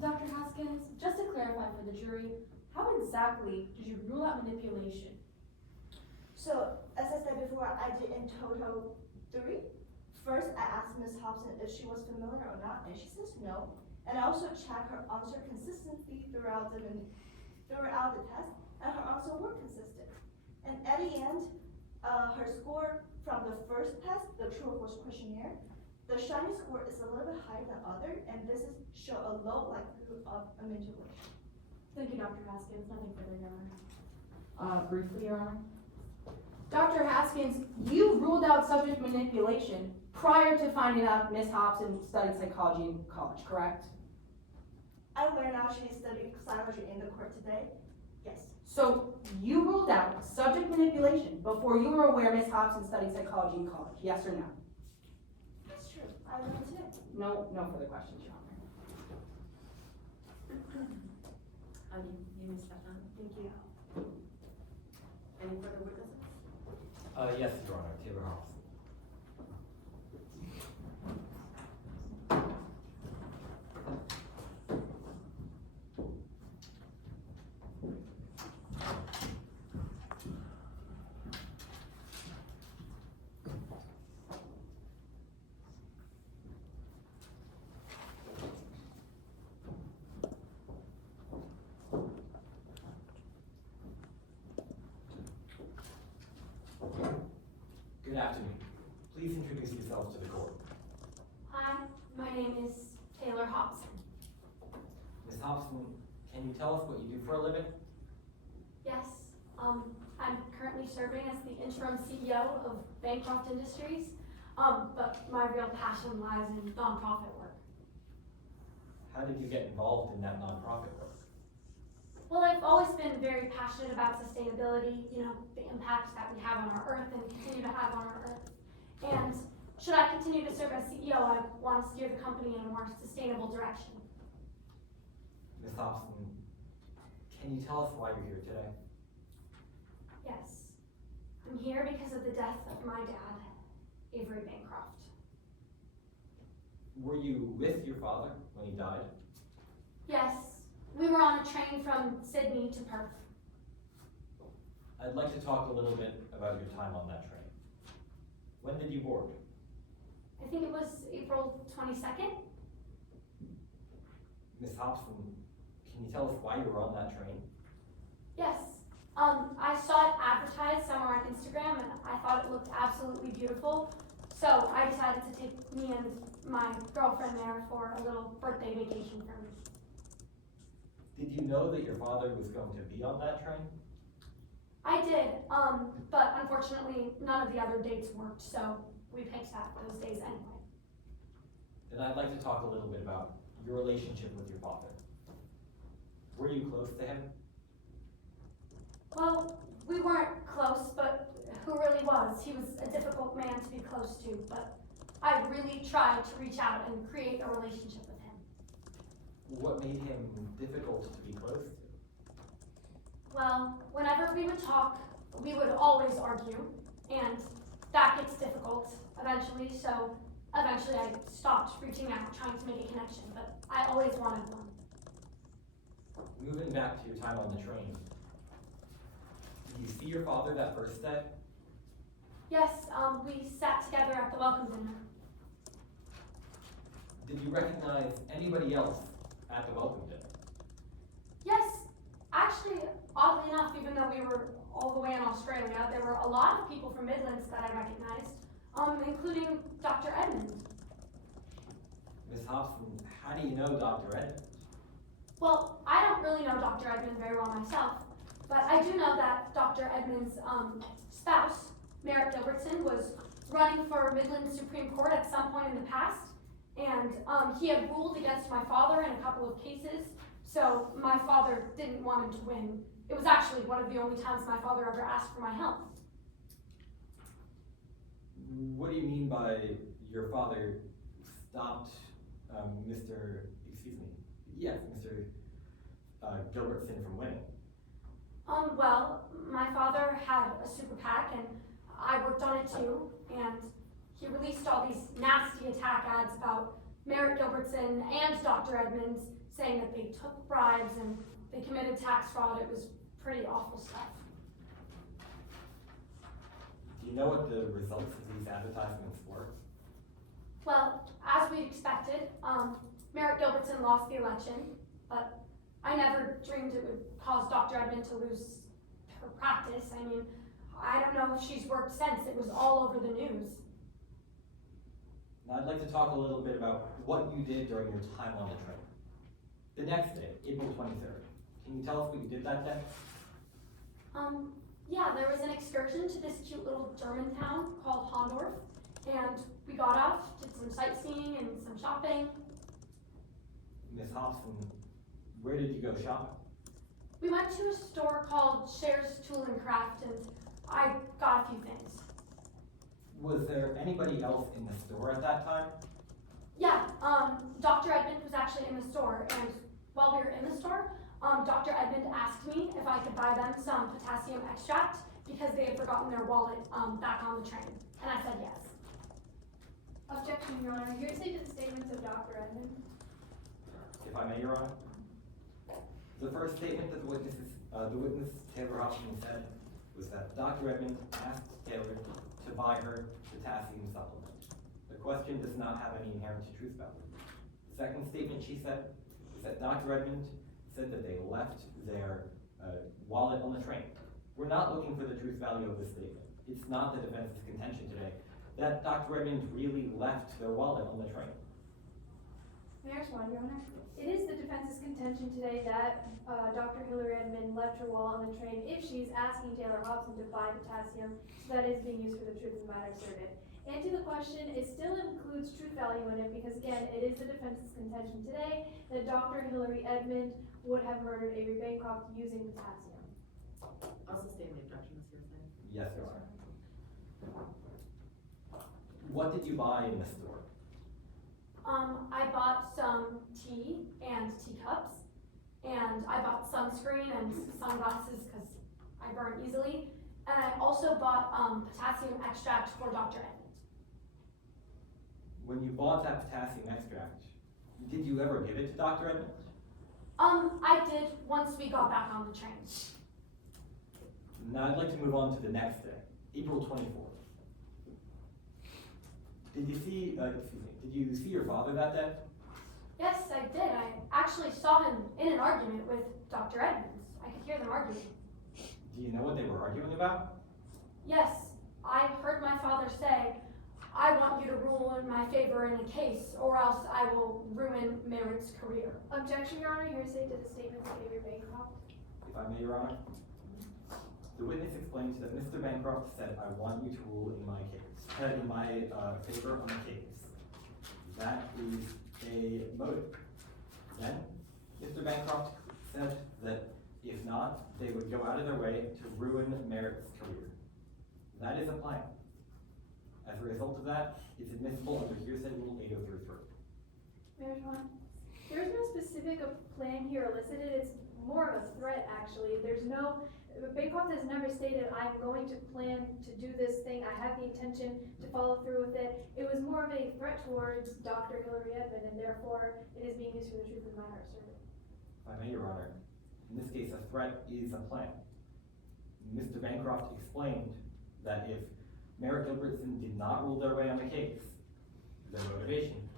Dr. Haskins, just to clarify for the jury, how exactly did you rule out manipulation? So, as I said before, I did in total 3. First, I asked Ms. Hobson if she was familiar or not, and she says no. And I also checked her answer consistency throughout the test, and her answer were consistent. And at the end, her score from the first test, the true or false questionnaire, the shiny score is a little bit higher than other, and this is show a low likelihood of a manipulation. Thank you, Dr. Haskins. Nothing further, Your Honor. Briefly, Your Honor. Dr. Haskins, you ruled out subject manipulation prior to finding out Ms. Hobson studied psychology in college, correct? I learned out she studied psychology in the court today. Yes. So you ruled out subject manipulation before you were aware Ms. Hobson studied psychology in college, yes or no? That's true. I learned today. No further questions, Your Honor. You may step down. Thank you. Any further witnesses? Yes, Your Honor, Taylor Hobson. Good afternoon. Please introduce yourself to the court. Hi, my name is Taylor Hobson. Ms. Hobson, can you tell us what you do for a living? Yes, I'm currently serving as the interim CEO of Bancroft Industries, but my real passion lies in nonprofit work. How did you get involved in that nonprofit work? Well, I've always been very passionate about sustainability, the impact that we have on our earth and continue to have on our earth. And should I continue to serve as CEO, I want to steer the company in a more sustainable direction. Ms. Hobson, can you tell us why you're here today? Yes, I'm here because of the death of my dad, Avery Bancroft. Were you with your father when he died? Yes, we were on a train from Sydney to Perth. I'd like to talk a little bit about your time on that train. When did you board? I think it was April 22nd. Ms. Hobson, can you tell us why you were on that train? Yes, I saw it advertised somewhere on Instagram and I thought it looked absolutely beautiful. So I decided to take me and my girlfriend there for a little birthday vacation for me. Did you know that your father was going to be on that train? I did, but unfortunately none of the other dates worked, so we picked those days anyway. Then I'd like to talk a little bit about your relationship with your father. Were you close to him? Well, we weren't close, but who really was? He was a difficult man to be close to, but I really tried to reach out and create a relationship with him. What made him difficult to be close to? Well, whenever we would talk, we would always argue, and that gets difficult eventually, so eventually I stopped reaching out, trying to make a connection, but I always wanted one. Moving back to your time on the train, did you see your father that first day? Yes, we sat together at the welcome dinner. Did you recognize anybody else at the welcome dinner? Yes, actually, oddly enough, even though we were all the way in Australia, there were a lot of people from Midlands that I recognized, including Dr. Edmund. Ms. Hobson, how do you know Dr. Edmund? Well, I don't really know Dr. Edmund very well myself, but I do know that Dr. Edmund's spouse, Merritt Gilbertson, was running for Midland Supreme Court at some point in the past, and he had ruled against my father in a couple of cases, so my father didn't want him to win. It was actually one of the only times my father ever asked for my help. What do you mean by your father stopped Mr. Gilbertson from winning? Well, my father had a super PAC and I worked on it too, and he released all these nasty attack ads about Merritt Gilbertson and Dr. Edmonds, saying that they took bribes and they committed tax fraud. It was pretty awful stuff. Do you know what the results of these advertisements were? Well, as we expected, Merritt Gilbertson lost the election, but I never dreamed it would cause Dr. Edmond to lose her practice. I mean, I don't know if she's worked since. It was all over the news. Now I'd like to talk a little bit about what you did during your time on the train. The next day, April 23rd. Can you tell us what you did that day? Yeah, there was an excursion to this cute little German town called Hondorf, and we got off, did some sightseeing and some shopping. Ms. Hobson, where did you go shopping? We went to a store called Cher's Tool and Craft, and I got a few things. Was there anybody else in the store at that time? Yeah, Dr. Edmund was actually in the store, and while we were in the store, Dr. Edmund asked me if I could buy them some potassium extract because they had forgotten their wallet back on the train, and I said yes. Objection, Your Honor. Hearsay to the statements of Dr. Edmund. If I may, Your Honor. The first statement that the witness, Taylor Hobson, said was that Dr. Edmund asked Taylor to buy her potassium supplement. The question does not have any inherent truth value. The second statement she said was that Dr. Edmund said that they left their wallet on the train. We're not looking for the truth value of this statement. It's not the defense's contention today that Dr. Edmund really left their wallet on the train. May I respond, Your Honor? It is the defense's contention today that Dr. Hillary Edmund left her wallet on the train if she's asking Taylor Hobson to buy potassium, so that is being used for the truth of the matter asserted. And to the question, it still includes truth value in it because, again, it is the defense's contention today that Dr. Hillary Edmund would have murdered Avery Bancroft using potassium. Also state the objection, Ms. Hearsay. Yes, Your Honor. What did you buy in the store? I bought some tea and teacups, and I bought sunscreen and sunglasses because I burn easily, and I also bought potassium extract for Dr. Edmund. When you bought that potassium extract, did you ever give it to Dr. Edmund? I did once we got back on the train. Now I'd like to move on to the next day, April 24th. Did you see your father that day? Yes, I did. I actually saw him in an argument with Dr. Edmonds. I could hear them arguing. Do you know what they were arguing about? Yes, I heard my father say, I want you to rule in my favor in a case, or else I will ruin Merritt's career. Objection, Your Honor, hearsay to the statements of Avery Bancroft. If I may, Your Honor. The witness explains that Mr. Bancroft said, I want you to rule in my case, in my favor on the case. That is a motive. Then, Mr. Bancroft said that if not, they would go out of their way to ruin Merritt's career. That is a plan. As a result of that, it's admissible under hearsay rule 8033. Mayor Juan, there is no specific plan here elicited, it's more of a threat, actually. Bancroft has never stated, I'm going to plan to do this thing, I have the intention to follow through with it. It was more of a threat towards Dr. Hillary Edmond, and therefore, it is being used for the truth of the matter asserted. If I may, Your Honor, in this case, a threat is a plan. Mr. Bancroft explained that if Merritt Gilbertson did not rule their way on the case, their motivation,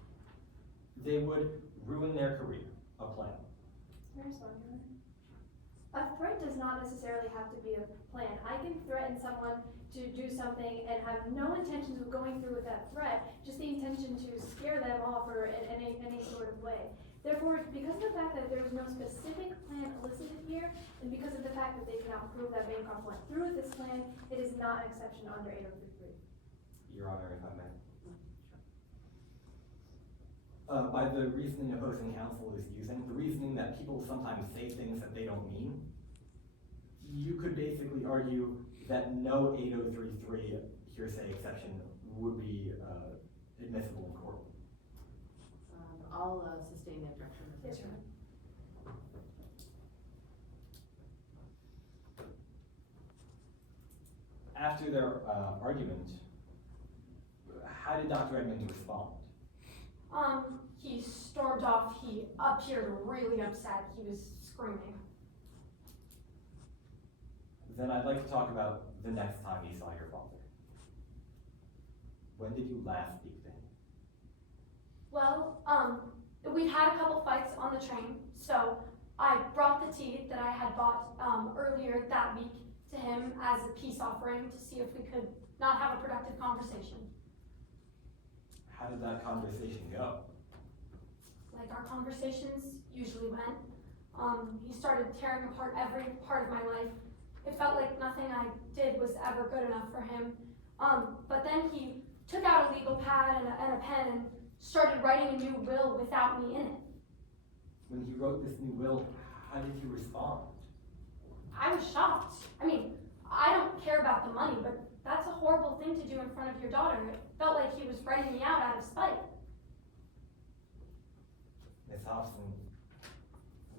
they would ruin their career, a plan. May I respond, Your Honor? A threat does not necessarily have to be a plan. I can threaten someone to do something and have no intentions of going through with that threat, just the intention to scare them off or in any sort of way. Therefore, because of the fact that there was no specific plan elicited here, and because of the fact that they cannot prove that Bancroft went through with this plan, it is not an exception under 8033. Your Honor, if I may. By the reasoning opposing counsel is using, the reasoning that people sometimes say things that they don't mean, you could basically argue that no 8033 hearsay exception would be admissible in court. I'll sustain the objection. Yes, Your Honor. After their argument, how did Dr. Edmond respond? He stormed off. He appeared really upset. He was screaming. Then I'd like to talk about the next time you saw your father. When did you last speak to him? Well, we'd had a couple fights on the train, so I brought the tea that I had bought earlier that week to him as a peace offering to see if we could not have a productive conversation. How did that conversation go? Like our conversations usually went. He started tearing apart every part of my life. It felt like nothing I did was ever good enough for him. But then he took out a legal pad and a pen and started writing a new will without me in it. When he wrote this new will, how did you respond? I was shocked. I mean, I don't care about the money, but that's a horrible thing to do in front of your daughter. It felt like he was writing me out of spite. Ms. Hobson,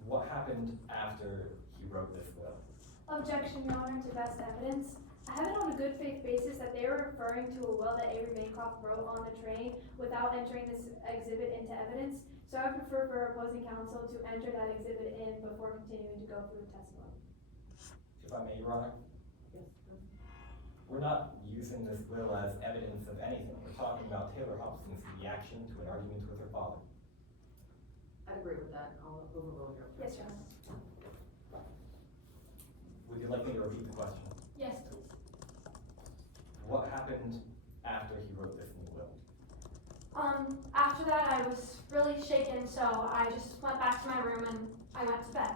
what happened after he wrote this will? Objection, Your Honor, to best evidence. I have it on a good faith basis that they were referring to a will that Avery Bancroft wrote on the train without entering this exhibit into evidence. So I would prefer for opposing counsel to enter that exhibit in before continuing to go through the testimony. If I may, Your Honor? Yes. We're not using this will as evidence of anything. We're talking about Taylor Hobson's reaction to an argument with her father. I'd agree with that. I'll overrule your objection. Yes, Your Honor. Would you like me to repeat the question? Yes, please. What happened after he wrote this new will? After that, I was really shaken, so I just went back to my room and I went to bed.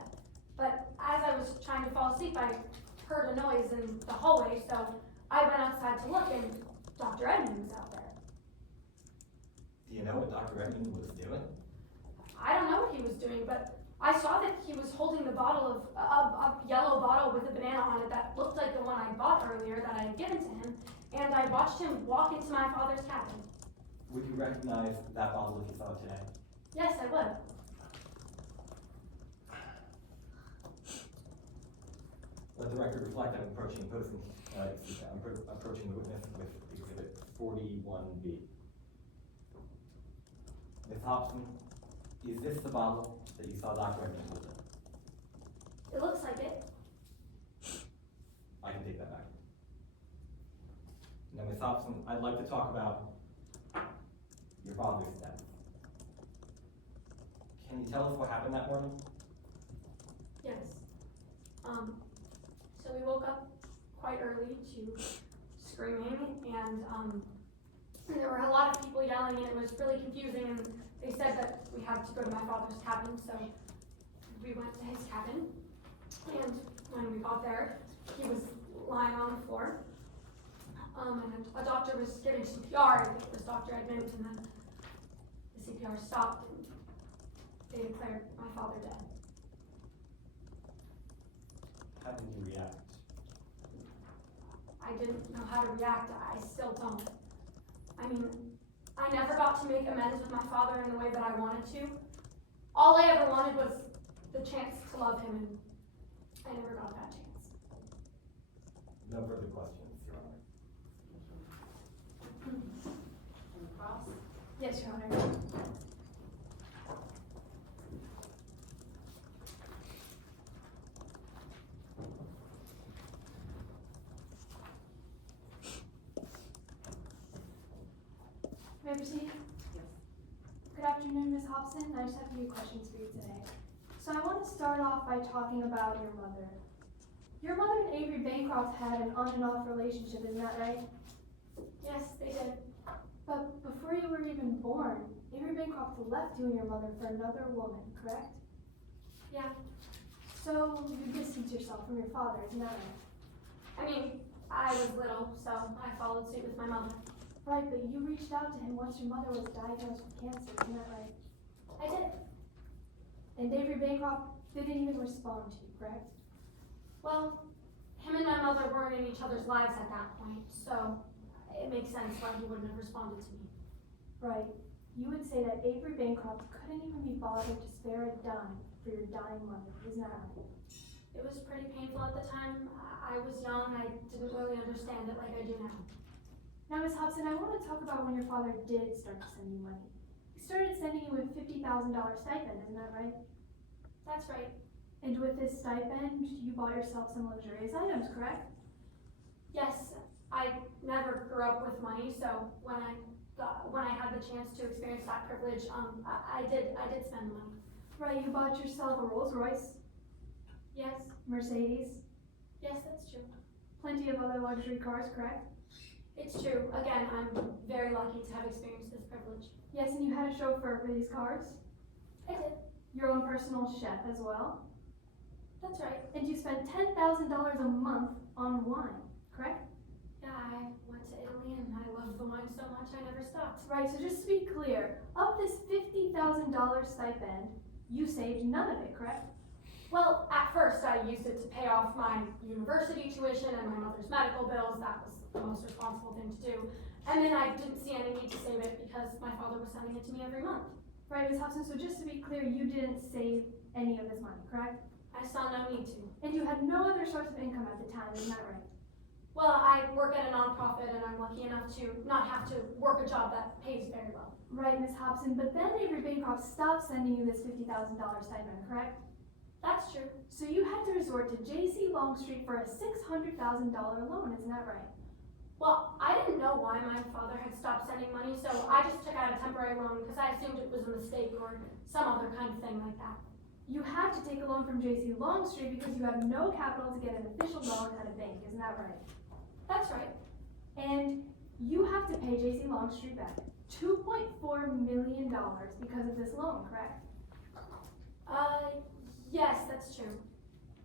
But as I was trying to fall asleep, I heard a noise in the hallway, so I went outside to look, and Dr. Edmond was out there. Do you know what Dr. Edmond was doing? I don't know what he was doing, but I saw that he was holding the bottle of a yellow bottle with a banana on it that looked like the one I bought earlier that I had given to him, and I watched him walk into my father's cabin. Would you recognize that bottle if you saw it today? Yes, I would. Let the record reflect I'm approaching the witness with exhibit 41B. Ms. Hobson, is this the bottle that you saw Dr. Edmonds hold? It looks like it. I can take that back. Now, Ms. Hobson, I'd like to talk about your father's death. Can you tell us what happened that morning? Yes. So we woke up quite early to screaming, and there were a lot of people yelling, and it was really confusing, and they said that we had to go to my father's cabin, so we went to his cabin, and when we got there, he was lying on the floor, and a doctor was giving CPR, and it was Dr. Edmonds, and then the CPR stopped, and they declared my father dead. How did you react? I didn't know how to react. I still don't. I mean, I never got to make amends with my father in the way that I wanted to. All I ever wanted was the chance to love him, and I never got that chance. No further questions, Your Honor. And Cross? Yes, Your Honor. May I proceed? Yes. Good afternoon, Ms. Hobson. I just have a few questions for you today. So I want to start off by talking about your mother. Your mother and Avery Bancroft had an on and off relationship, isn't that right? Yes, they did. But before you were even born, Avery Bancroft left you and your mother for another woman, correct? Yeah. So you distanced yourself from your father, isn't that right? I mean, I was little, so I followed suit with my mother. Right, but you reached out to him once your mother was diagnosed with cancer, isn't that right? I did. And Avery Bancroft didn't even respond to you, correct? Well, him and my mother weren't in each other's lives at that point, so it makes sense why he wouldn't have responded to me. Right. You would say that Avery Bancroft couldn't even be bothered to spare a dime for your dying mother, isn't that right? It was pretty painful at the time. I was young, I didn't really understand it like I do now. Now, Ms. Hobson, I want to talk about when your father did start to send you money. He started sending you a $50,000 stipend, isn't that right? That's right. And with this stipend, you bought yourself some luxurious items, correct? Yes, I never grew up with money, so when I had the chance to experience that privilege, I did spend the money. Right, you bought yourself a Rolls Royce, Yes, Mercedes, yes, that's true. plenty of other luxury cars, correct? It's true. Again, I'm very lucky to have experienced this privilege. Yes, and you had a chauffeur for these cars, I did. your own personal chef as well, That's right. and you spent $10,000 a month on wine, correct? Yeah, I went to Italy and I loved the wine so much I never stopped. Right, so just to be clear, of this $50,000 stipend, you saved none of it, correct? Well, at first I used it to pay off my university tuition and my mother's medical bills. That was the most responsible thing to do. And then I didn't see any need to save it because my father was sending it to me every month. Right, Ms. Hobson, so just to be clear, you didn't save any of this money, correct? I saw no need to. And you had no other source of income at the time, isn't that right? Well, I work at a nonprofit and I'm lucky enough to not have to work a job that pays very well. Right, Ms. Hobson, but then Avery Bancroft stopped sending you this $50,000 stipend, correct? That's true. So you had to resort to J.C. Longstreet for a $600,000 loan, isn't that right? Well, I didn't know why my father had stopped sending money, so I just took out a temporary loan because I assumed it was a mistake or some other kind of thing like that. You had to take a loan from J.C. Longstreet because you have no capital to get an official loan at a bank, isn't that right? That's right. And you have to pay J.C. Longstreet back $2.4 million because of this loan, correct? Yes, that's true.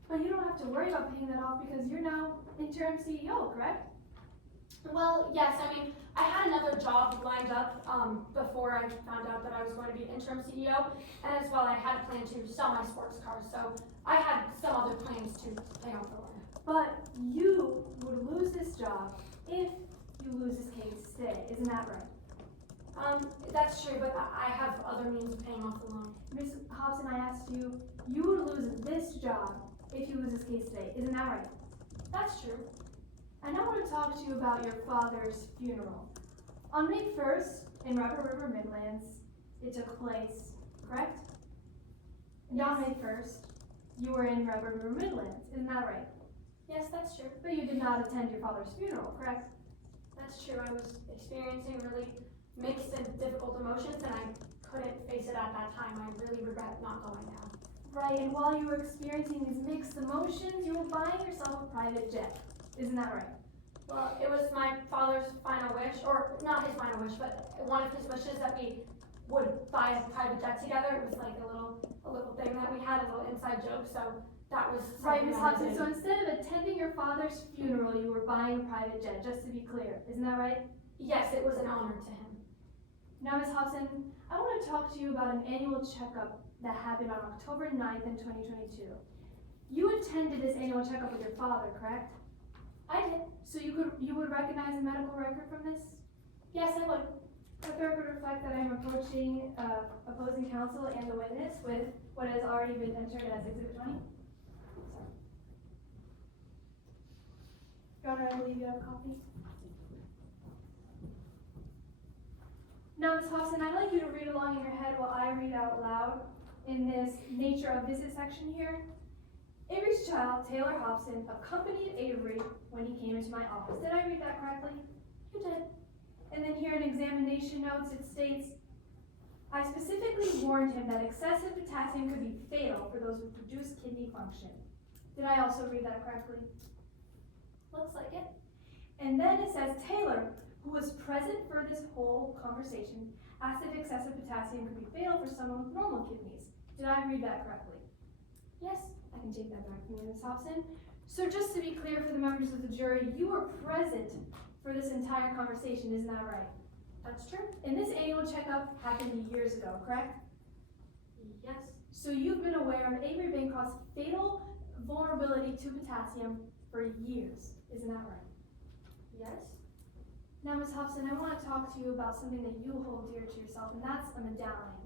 But you don't have to worry about paying that off because you're now interim CEO, correct? Well, yes, I mean, I had another job lined up before I found out that I was going to be interim CEO, and as well I had a plan to sell my sports cars, so I had some other plans to pay off the loan. But you would lose this job if you you lose this case today, isn't that right? That's true, but I have other means of paying off the loan. Ms. Hobson, I asked you, you would lose this job if you lose this case today, isn't that right? That's true. I now want to talk to you about your father's funeral. On May 1st, in Rubber River Midlands, it took place, correct? And on May 1st, you were in Rubber River Midlands, isn't that right? Yes, that's true. But you did not attend your father's funeral, correct? That's true. I was experiencing really mixed and difficult emotions, and I couldn't face it at that time. I really regret not going now. Right, and while you were experiencing these mixed emotions, you were buying yourself a private jet, isn't that right? Well, it was my father's final wish, or not his final wish, but one of his wishes that we would buy a private jet together. It was like a little thing that we had, a little inside joke, so that was Right, something Ms. that I Hobson, did. so instead of attending your father's funeral, you were buying a private jet, just to be clear, isn't that right? Yes, it was an honor to him. Now, Ms. Hobson, I want to talk to you about an annual checkup that happened on October 9th in 2022. You attended this annual checkup with your father, correct? I did. So you would recognize a medical record from this? Yes, I would. Let the record reflect that I am approaching opposing counsel and the witness with what has already been entered as Exhibit 20. Your Honor, I believe you have a copy. Now, Ms. Hobson, I'd like you to read along in your head while I read out loud in this nature of visit section here. Avery's child, Taylor Hobson, accompanied Avery when he came into my office. Did I read that correctly? You did. And then here in examination notes, it states, I specifically warned him that excessive potassium could be fatal for those with reduced kidney function. Did I also read that correctly? Looks like it. And then it says Taylor, who was present for this whole conversation, asked if excessive potassium could be fatal for someone with normal kidneys. Did I read that correctly? Yes. I can take that back from you, Ms. Hobson. So just to be clear for the members of the jury, you were present for this entire conversation, isn't that right? That's true. And this annual checkup happened years ago, correct? Yes. So you've been aware of Avery Bancroft's fatal vulnerability to potassium for years, isn't that right? Yes. Now, Ms. Hobson, I want to talk to you about something that you hold dear to yourself, and that's a medallion.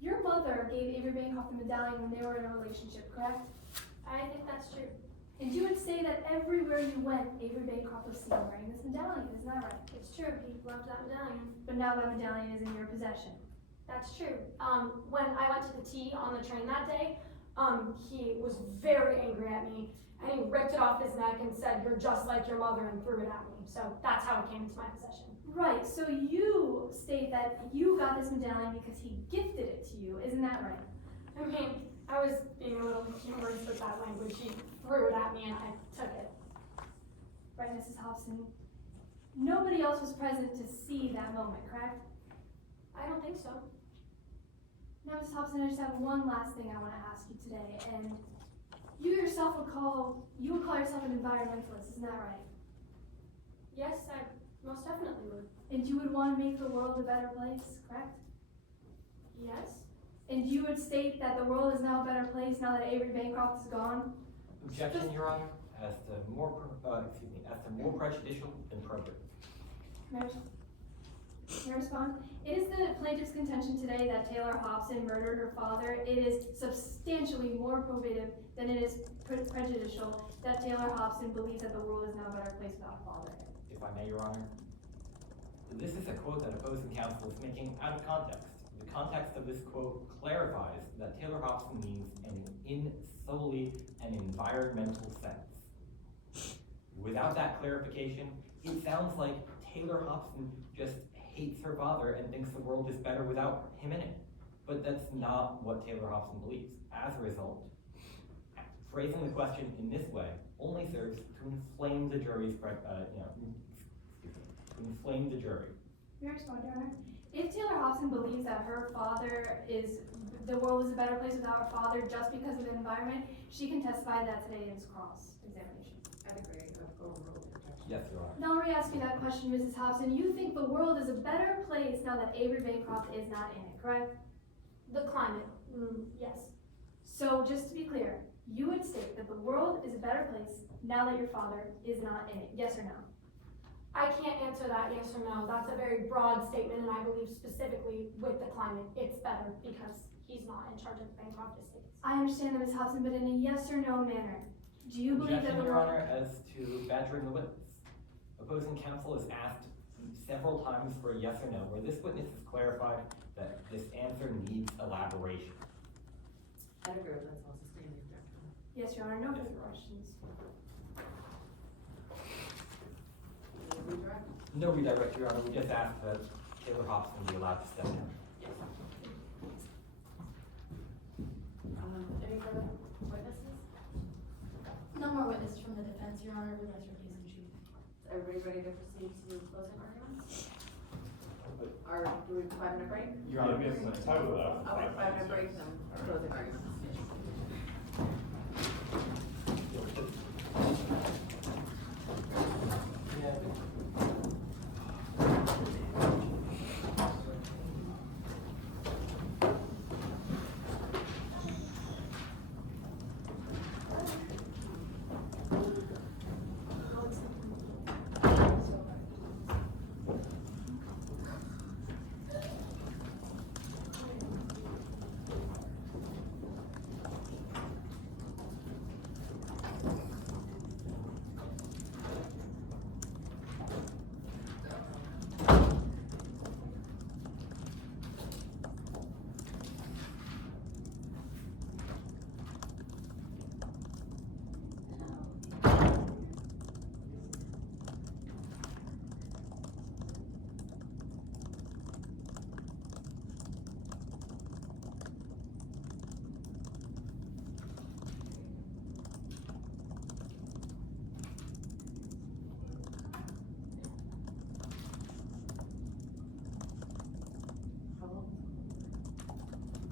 Your mother gave Avery Bancroft a medallion when they were in a relationship, correct? I think that's true. And you would say that everywhere you went, Avery Bancroft was seen wearing this medallion, isn't that right? It's true. He loved that medallion. But now that medallion is in your possession. That's true. When I went to the T on the train that day, he was very angry at me, and he ripped it off his neck and said, "You're just like your mother," and threw it at me. So that's how it came into my possession. Right, so you state that you got this medallion because he gifted it to you, isn't that right? I mean, I was being a little humorous with that language. He threw it at me and I took it. Right, Mrs. Hobson? Nobody else was present to see that moment, correct? I don't think so. Now, Mrs. Hobson, I just have one last thing I want to ask you today, and you yourself would call yourself an environmentalist, isn't that right? Yes, I most definitely would. And you would want to make the world a better place, correct? Yes. And you would state that the world is now a better place now that Avery Bancroft is gone? Objection, Your Honor, as to more prejudicial than probative. May I respond? It is the plaintiff's contention today that Taylor Hobson murdered her father. It is substantially more probative than it is prejudicial that Taylor Hobson believes that the world is now a better place without a father. If I may, Your Honor. This is a quote that opposing counsel is making out of context. The context of this quote clarifies that Taylor Hobson means in solely an environmental sense. Without that clarification, it sounds like Taylor Hobson just hates her father and thinks the world is better without him in it. But that's not what Taylor Hobson believes. As a result, phrasing the question in this way only serves to inflame the jury's, inflame the jury. May I respond, Your Honor? If Taylor Hobson believes that the world is a better place without her father just because of the environment, she can testify that today in his cross-examination. I'd agree. Overruled. Yes, Your Honor. Now let me ask you that question, Mrs. Hobson. You think the world is a better place now that Avery Bancroft is not in it, correct? The climate. Yes. So just to be clear, you would state that the world is a better place now that your father is not in it, yes or no? I can't answer that yes or no. That's a very broad statement, and I believe specifically with the climate, it's better because he's not in charge of the Bancroft Estates. I understand that, Ms. Hobson, but in a yes or no manner. Do you believe that Objection, the Your law? Honor, as to badgering the witness. Opposing counsel is asked several times for a yes or no, where this witness has clarified that this answer needs elaboration. I'd agree with that, so I'll sustain the objection. Yes, Your Honor, no further questions. Redirect? No redirect, Your Honor, we just ask that Taylor Hobson be allowed to step down. Yes. Any further witnesses? No more witnesses from the defense, Your Honor, we rest our case in chief. Is everybody ready to proceed to closing arguments? Or do we 5-minute break? Your Honor, Yes, I would allow. Okay, 5-minute break, then closing arguments.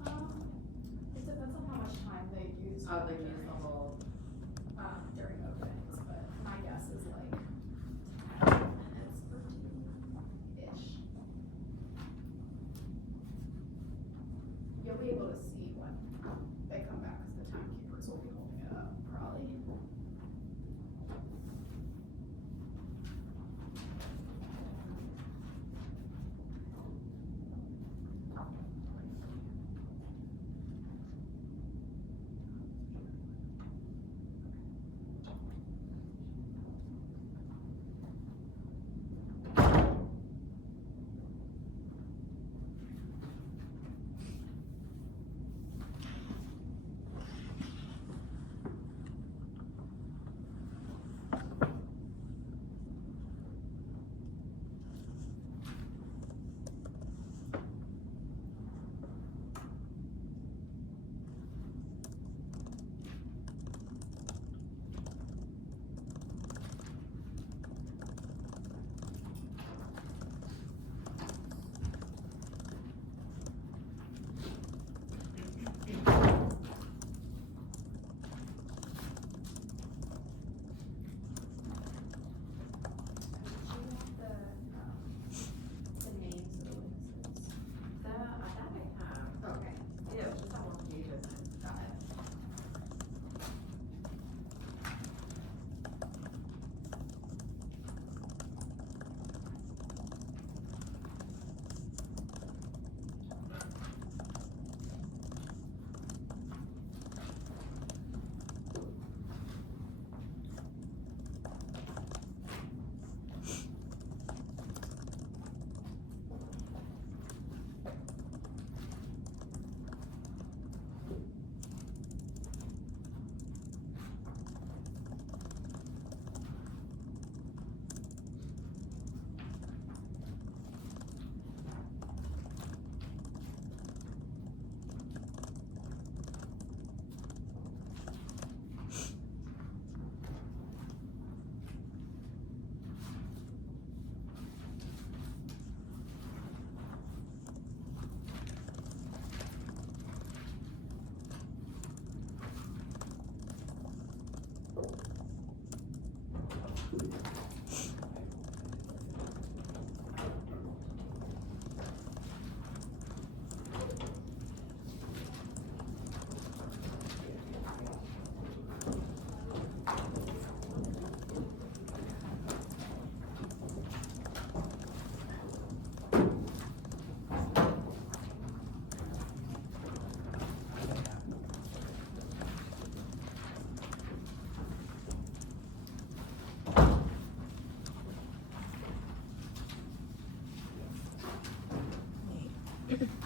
It depends on how much time they use. Oh, they use the whole, During openings, but my guess is like 10 minutes, 13-ish. You'll be able to see when they come back, cause the timekeepers will be holding it up, probably.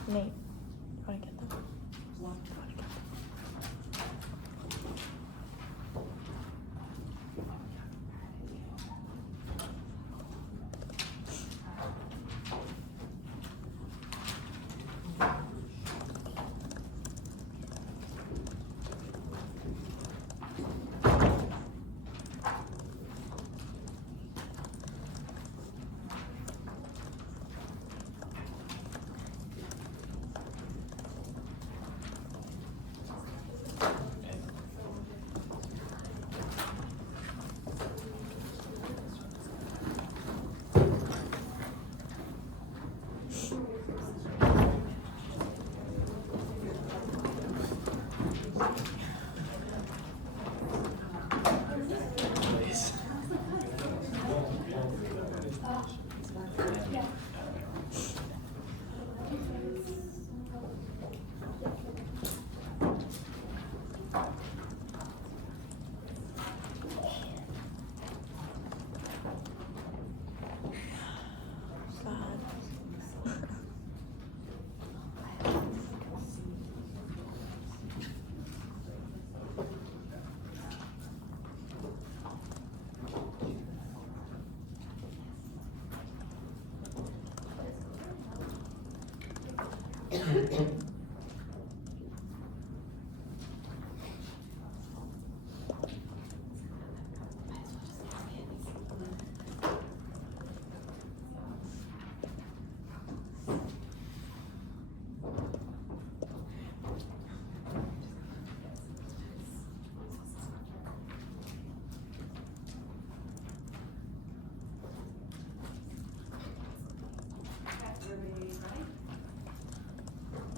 Nate, you wanna get them? You wanna get them?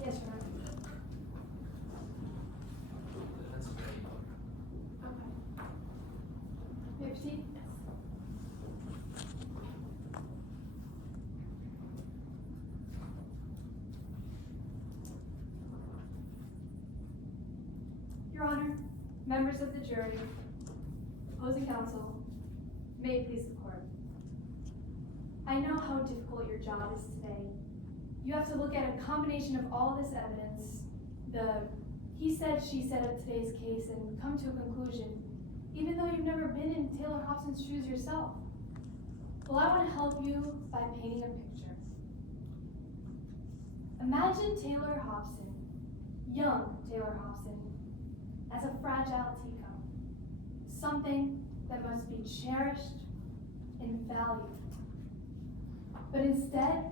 Yes, Your Honor. May I proceed? Your Honor, members of the jury, opposing counsel, may it please the court. I know how difficult your job is today. You have to look at a combination of all this evidence, the he said, she said of today's case, and come to a conclusion, even though you've never been in Taylor Hobson's shoes yourself. Well, I want to help you by painting a picture. Imagine Taylor Hobson, young Taylor Hobson, as a fragile teacup, something that must be cherished and valued. But instead,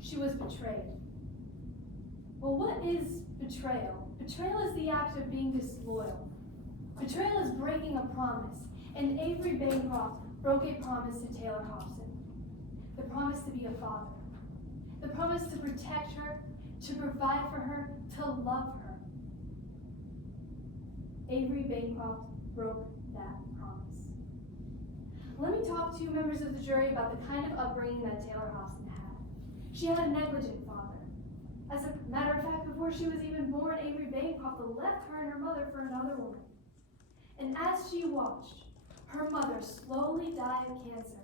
she was betrayed. Well, what is betrayal? Betrayal is the act of being disloyal. Betrayal is breaking a promise, and Avery Bancroft broke a promise to Taylor Hobson. The promise to be a father. The promise to protect her, to provide for her, to love her. Avery Bancroft broke that promise. Let me talk to you, members of the jury, about the kind of upbringing that Taylor Hobson had. She had a negligent father. As a matter of fact, before she was even born, Avery Bancroft left her and her mother for another woman. And as she watched her mother slowly die of cancer,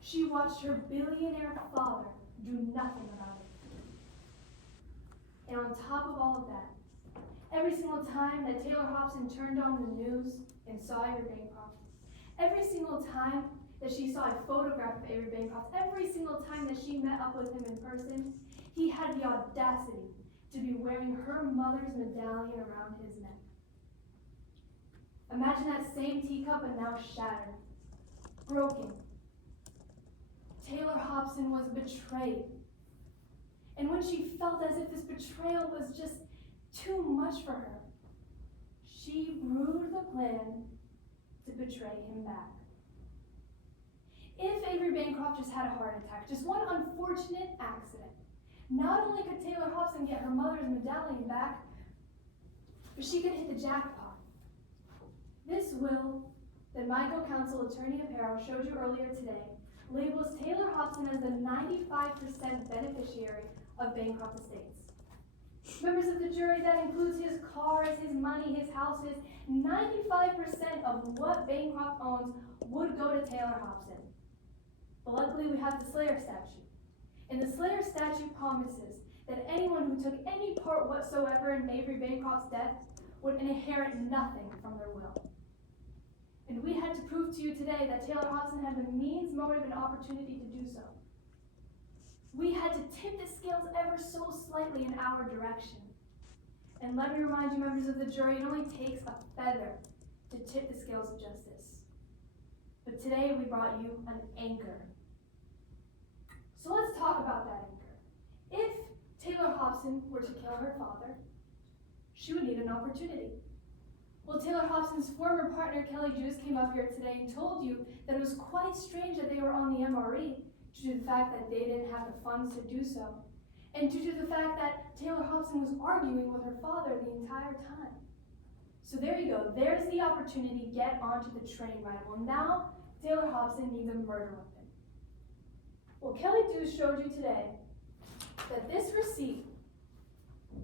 she watched her billionaire father do nothing about it. And on top of all of that, every single time that Taylor Hobson turned on the news and saw Avery Bancroft, every single time that she saw a photograph of Avery Bancroft, every single time that she met up with him in person, he had the audacity to be wearing her mother's medallion around his neck. Imagine that same teacup but now shattered, broken. Taylor Hobson was betrayed. And when she felt as if this betrayal was just too much for her, she brewed the plan to betray him back. If Avery Bancroft just had a heart attack, just one unfortunate accident, not only could Taylor Hobson get her mother's medallion back, but she could hit the jackpot. This will that my co-counsel Attorney Aparo showed you earlier today labels Taylor Hobson as the 95% beneficiary of Bancroft estates. Members of the jury, that includes his cars, his money, his houses. 95% of what Bancroft owns would go to Taylor Hobson. But luckily we have the Slayer statute. And the Slayer statute promises that anyone who took any part whatsoever in Avery Bancroft's death would inherit nothing from their will. And we had to prove to you today that Taylor Hobson had the means, motive, and opportunity to do so. We had to tip the scales ever so slightly in our direction. And let me remind you, members of the jury, it only takes a feather to tip the scales of justice. But today we brought you an anchor. So let's talk about that anchor. If Taylor Hobson were to kill her father, she would need an opportunity. Well, Taylor Hobson's former partner, Kelly Juice, came up here today and told you that it was quite strange that they were on the MRE due to the fact that they didn't have the funds to do so, and due to the fact that Taylor Hobson was arguing with her father the entire time. So there you go. There's the opportunity. Get onto the train, right? Well, now Taylor Hobson needs a murder weapon. Well, Kelly Juice showed you today that this receipt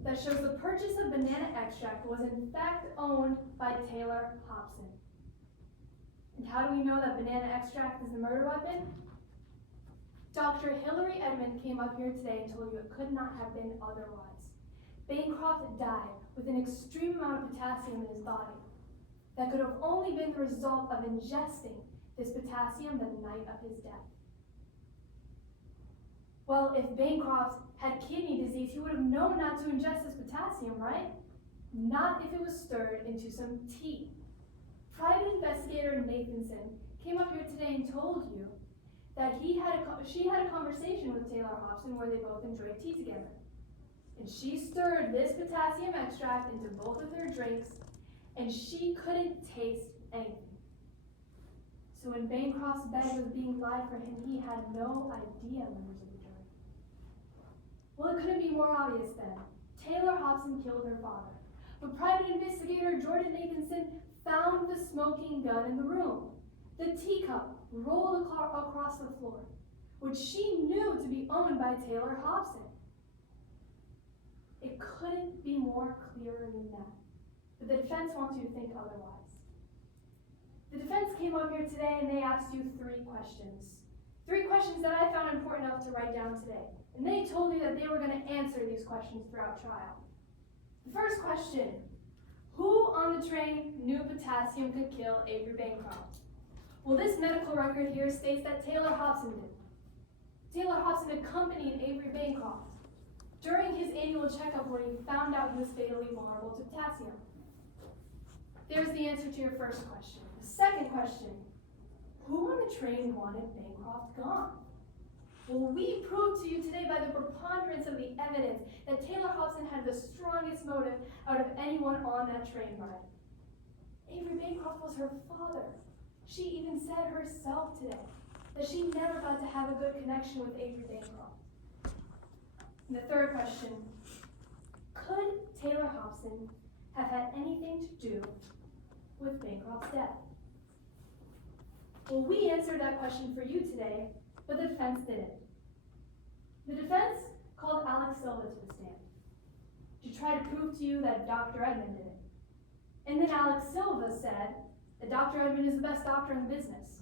that shows the purchase of banana extract was in fact owned by Taylor Hobson. And how do we know that banana extract is the murder weapon? Dr. Hillary Edmond came up here today and told you it could not have been otherwise. Bancroft died with an extreme amount of potassium in his body that could have only been the result of ingesting this potassium the night of his death. Well, if Bancroft had kidney disease, he would have known not to ingest this potassium, right? Not if it was stirred into some tea. Private investigator Nathanson came up here today and told you that she had a conversation with Taylor Hobson where they both enjoyed tea together. And she stirred this potassium extract into both of their drinks, and she couldn't taste anything. So when Bancroft's bed was being lied for him, he had no idea, members of the jury. Well, it couldn't be more obvious then. Taylor Hobson killed her father. But private investigator Jordan Nathanson found the smoking gun in the room. The teacup rolled across the floor, which she knew to be owned by Taylor Hobson. It couldn't be more clearer than that. But the defense wants you to think otherwise. The defense came up here today and they asked you 3 questions. 3 questions that I found important enough to write down today. And they told you that they were going to answer these questions throughout trial. The first question: who on the train knew potassium could kill Avery Bancroft? Well, this medical record here states that Taylor Hobson did. Taylor Hobson accompanied Avery Bancroft during his annual checkup where he found out he was fatally vulnerable to potassium. There's the answer to your first question. The second question: who on the train wanted Bancroft gone? Well, we proved to you today by the preponderance of the evidence that Taylor Hobson had the strongest motive out of anyone on that train ride. Avery Bancroft was her father. She even said herself today that she never got to have a good connection with Avery Bancroft. And the third question: could Taylor Hobson have had anything to do with Bancroft's death? Well, we answered that question for you today, but the defense didn't. The defense called Alex Silva to the stand to try to prove to you that Dr. Edmond did it. And then Alex Silva said that Dr. Edmond is the best doctor in the business.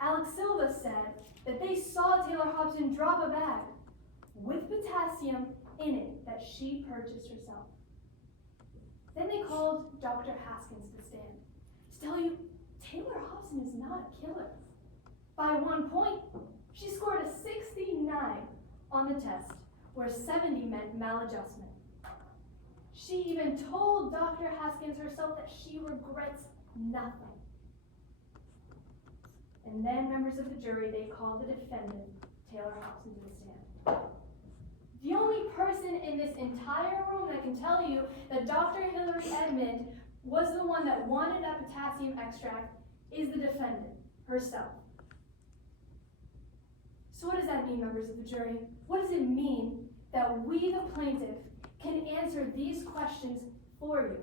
Alex Silva said that they saw Taylor Hobson drop a bag with potassium in it that she purchased herself. Then they called Dr. Haskins to the stand to tell you Taylor Hobson is not a killer. By 1 point, she scored a 69 on the test, where 70 meant maladjustment. She even told Dr. Haskins herself that she regrets nothing. And then members of the jury, they called the defendant, Taylor Hobson, to the stand. The only person in this entire room that can tell you that Dr. Hillary Edmond was the one that wanted that potassium extract is the defendant herself. So what does that mean, members of the jury? What does it mean that we, the plaintiff, can answer these questions for you?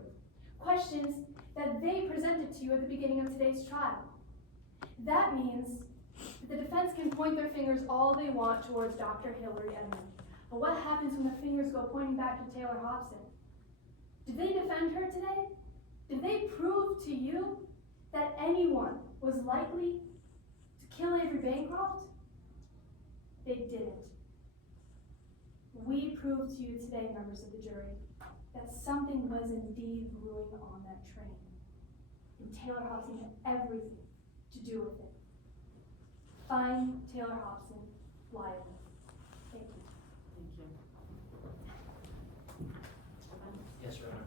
Questions that they presented to you at the beginning of today's trial. That means that the defense can point their fingers all they want towards Dr. Hillary Edmond. But what happens when the fingers go pointing back to Taylor Hobson? Did they defend her today? Did they prove to you that anyone was likely to kill Avery Bancroft? They didn't. We prove to you today, members of the jury, that something was indeed brewing on that train. And Taylor Hobson had everything to do with it. Find Taylor Hobson liable. Thank you. Thank you. Yes, Your Honor.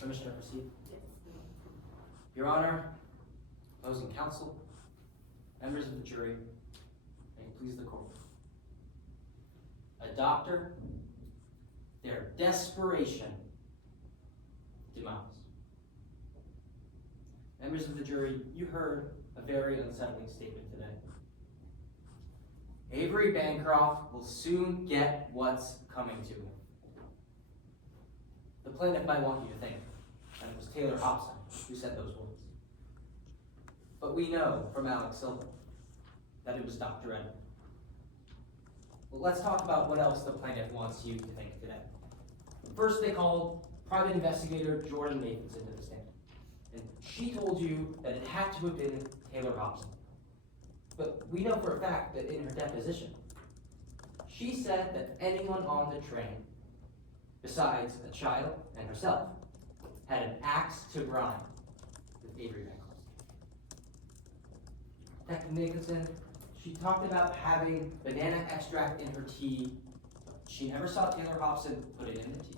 Permission to proceed? Yes. Your Honor, opposing counsel, members of the jury, may it please the court. A doctor, their desperation, demise. Members of the jury, you heard a very unsettling statement today. Avery Bancroft will soon get what's coming to him. The plaintiff might want you to think that it was Taylor Hobson who said those words. But we know from Alex Silva that it was Dr. Edmond. Well, let's talk about what else the plaintiff wants you to think today. First, they called private investigator Jordan Mathens into the stand. And she told you that it had to have been Taylor Hobson. But we know for a fact that in her deposition, she said that anyone on the train, besides a child and herself, had an axe to grind with Avery Bancroft. Detective Nicholson, she talked about having banana extract in her tea. She never saw Taylor Hobson put it in the tea.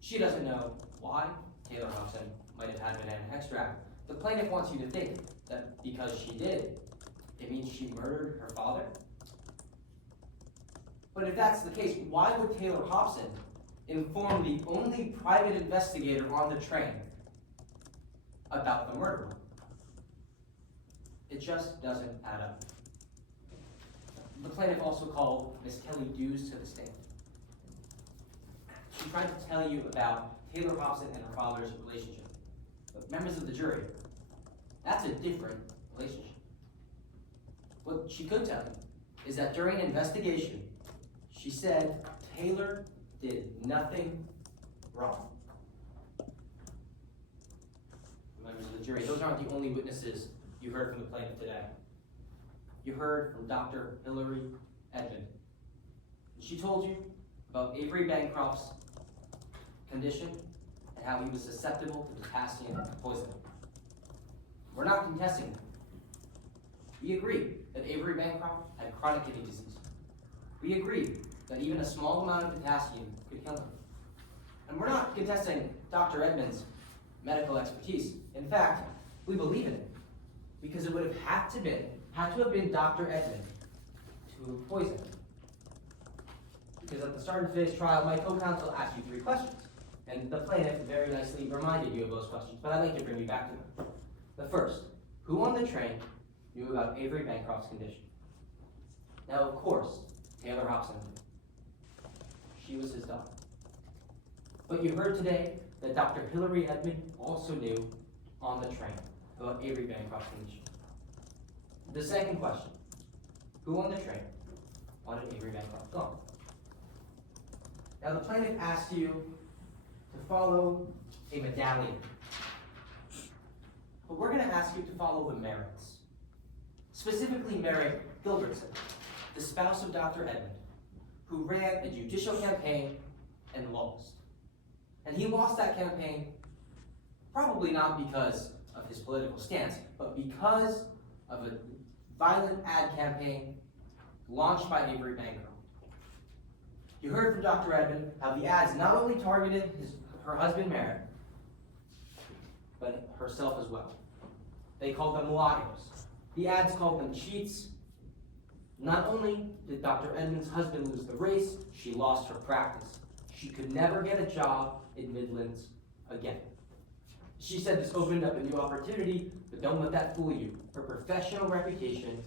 She doesn't know why Taylor Hobson might have had banana extract. The plaintiff wants you to think that because she did, it means she murdered her father. But if that's the case, why would Taylor Hobson inform the only private investigator on the train about the murder? It just doesn't add up. The plaintiff also called Miss Kelly Dews to the stand. She tried to tell you about Taylor Hobson and her father's relationship. But members of the jury, that's a different relationship. What she could tell you is that during an investigation, she said Taylor did nothing wrong. Members of the jury, those aren't the only witnesses you heard from the plaintiff today. You heard from Dr. Hillary Edmond. She told you about Avery Bancroft's condition and how he was susceptible to potassium poisoning. We're not contesting that. We agree that Avery Bancroft had chronic kidney disease. We agree that even a small amount of potassium could kill him. And we're not contesting Dr. Edmond's medical expertise. In fact, we believe in it because it would have had to have been Dr. Edmond to poison him. Because at the start of today's trial, my co-counsel asked you 3 questions, and the plaintiff very nicely reminded you of those questions, but I'd like to bring you back to them. The first, who on the train knew about Avery Bancroft's condition? Now, of course, Taylor Hobson did. She was his daughter. But you heard today that Dr. Hillary Edmond also knew on the train about Avery Bancroft's condition. The second question, who on the train wanted Avery Bancroft gone? Now, the plaintiff asked you to follow a medallion. But we're going to ask you to follow the merits. Specifically, Merrick Gilbertson, the spouse of Dr. Edmond, who ran a judicial campaign and lost. And he lost that campaign probably not because of his political stance, but because of a violent ad campaign launched by Avery Bancroft. You heard from Dr. Edmond how the ads not only targeted her husband Merrick, but herself as well. They called them mulattoes. The ads called them cheats. Not only did Dr. Edmond's husband lose the race, she lost her practice. She could never get a job in Midlands again. She said this opened up a new opportunity, but don't let that fool you. Her professional reputation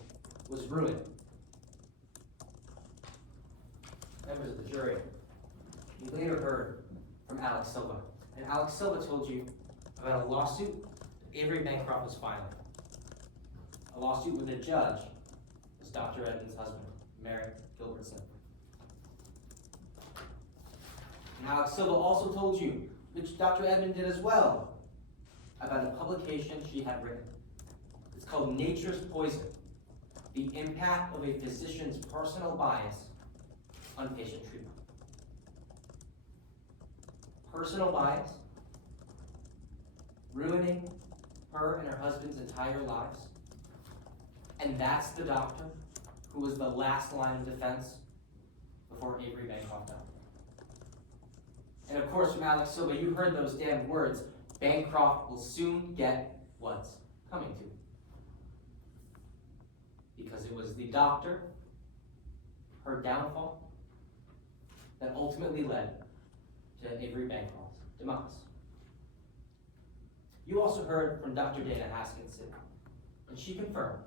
was ruined. Members of the jury, you later heard from Alex Silva. And Alex Silva told you about a lawsuit Avery Bancroft was filing. A lawsuit with a judge was Dr. Edmond's husband, Merrick Gilbertson. And Alex Silva also told you, which Dr. Edmond did as well, about a publication she had written. It's called Nature's Poison: The Impact of a Physician's Personal Bias on Patient Treatment. Personal bias, ruining her and her husband's entire lives. And that's the doctor who was the last line of defense before Avery Bancroft died. And of course, from Alex Silva, you heard those damn words. Bancroft will soon get what's coming to him. Because it was the doctor, her downfall, that ultimately led to Avery Bancroft's demise. You also heard from Dr. Dana Haskinson, and she confirmed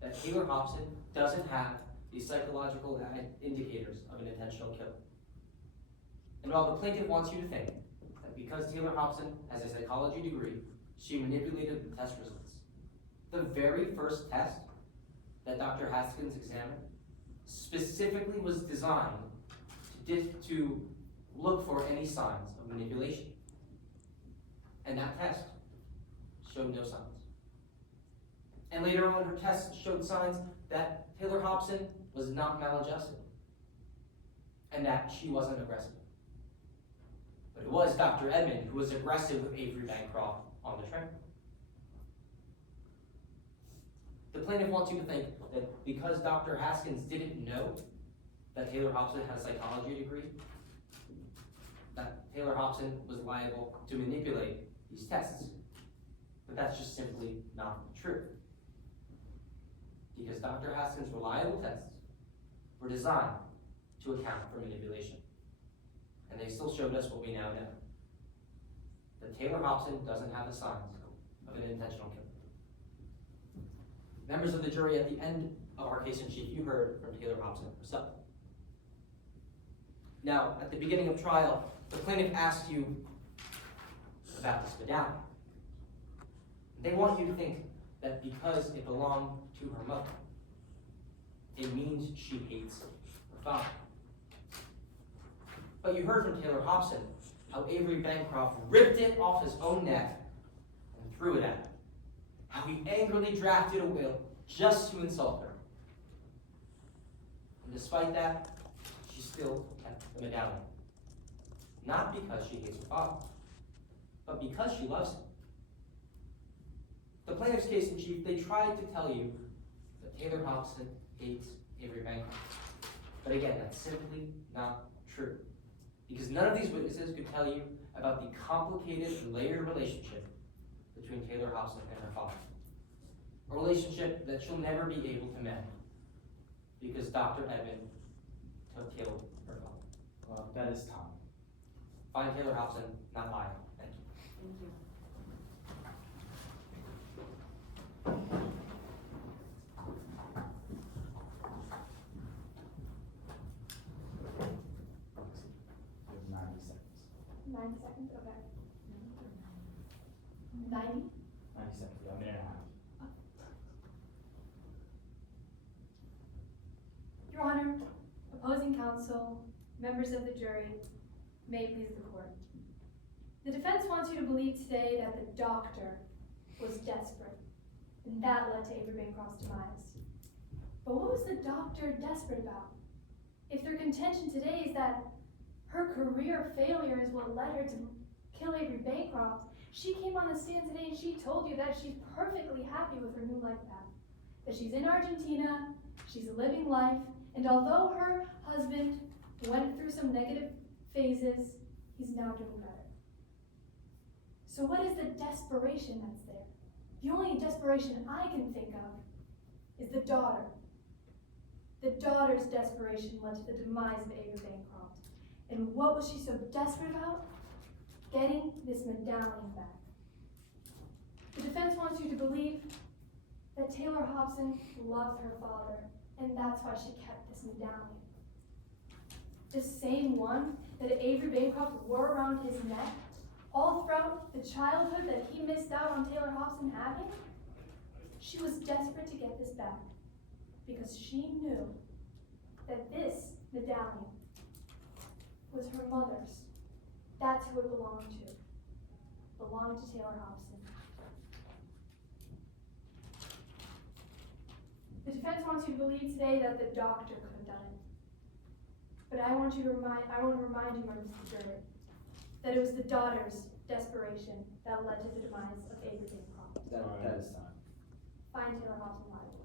that Taylor Hobson doesn't have the psychological indicators of an intentional killer. And while the plaintiff wants you to think that because Taylor Hobson has a psychology degree, she manipulated the test results, the very first test that Dr. Haskins examined specifically was designed to look for any signs of manipulation. And that test showed no signs. And later on, her test showed signs that Taylor Hobson was not maladjusted and that she wasn't aggressive. But it was Dr. Edmond who was aggressive with Avery Bancroft on the train. The plaintiff wants you to think that because Dr. Haskins didn't know that Taylor Hobson had a psychology degree, that Taylor Hobson was liable to manipulate these tests. But that's just simply not true. Because Dr. Haskins' reliable tests were designed to account for manipulation. And they still showed us what we now know. That Taylor Hobson doesn't have the signs of an intentional killer. Members of the jury, at the end of our case in chief, you heard from Taylor Hobson herself. Now, at the beginning of trial, the plaintiff asked you about this medallion. They want you to think that because it belonged to her mother, it means she hates her father. But you heard from Taylor Hobson how Avery Bancroft ripped it off his own neck and threw it at him. How he angrily drafted a will just to insult her. And despite that, she still kept the medallion. Not because she hates her father, but because she loves him. The plaintiff's case in chief, they tried to tell you that Taylor Hobson hates Avery Bancroft. But again, that's simply not true. Because none of these witnesses could tell you about the complicated and layered relationship between Taylor Hobson and her father. A relationship that she'll never be able to mend because Dr. Edmond killed her father. Well, that is Tom. Find Taylor Hobson not lying. Thank you. Thank you. You have 90 seconds. 9 seconds, okay. 90? 90 seconds, yeah, a minute and a half. Your Honor, opposing counsel, members of the jury, may it please the court. The defense wants you to believe today that the doctor was desperate, and that led to Avery Bancroft's demise. But what was the doctor desperate about? If their contention today is that her career failure is what led her to kill Avery Bancroft, she came on the stand today and she told you that she's perfectly happy with her new life path. That she's in Argentina, she's living life, and although her husband went through some negative phases, he's now doing better. So what is the desperation that's there? The only desperation I can think of is the daughter. The daughter's desperation led to the demise of Avery Bancroft. And what was she so desperate about? Getting this medallion back. The defense wants you to believe that Taylor Hobson loved her father, and that's why she kept this medallion. The same one that Avery Bancroft wore around his neck all throughout the childhood that he missed out on Taylor Hobson having. She was desperate to get this back because she knew that this medallion was her mother's. That's who it belonged to. It belonged to Taylor Hobson. wants you to believe today that the doctor could have done it. But I want to remind you, Mr. Durrett, that it was the daughter's desperation that led to the demise of Avery Bancroft. That is not. Find Taylor Hobson liable.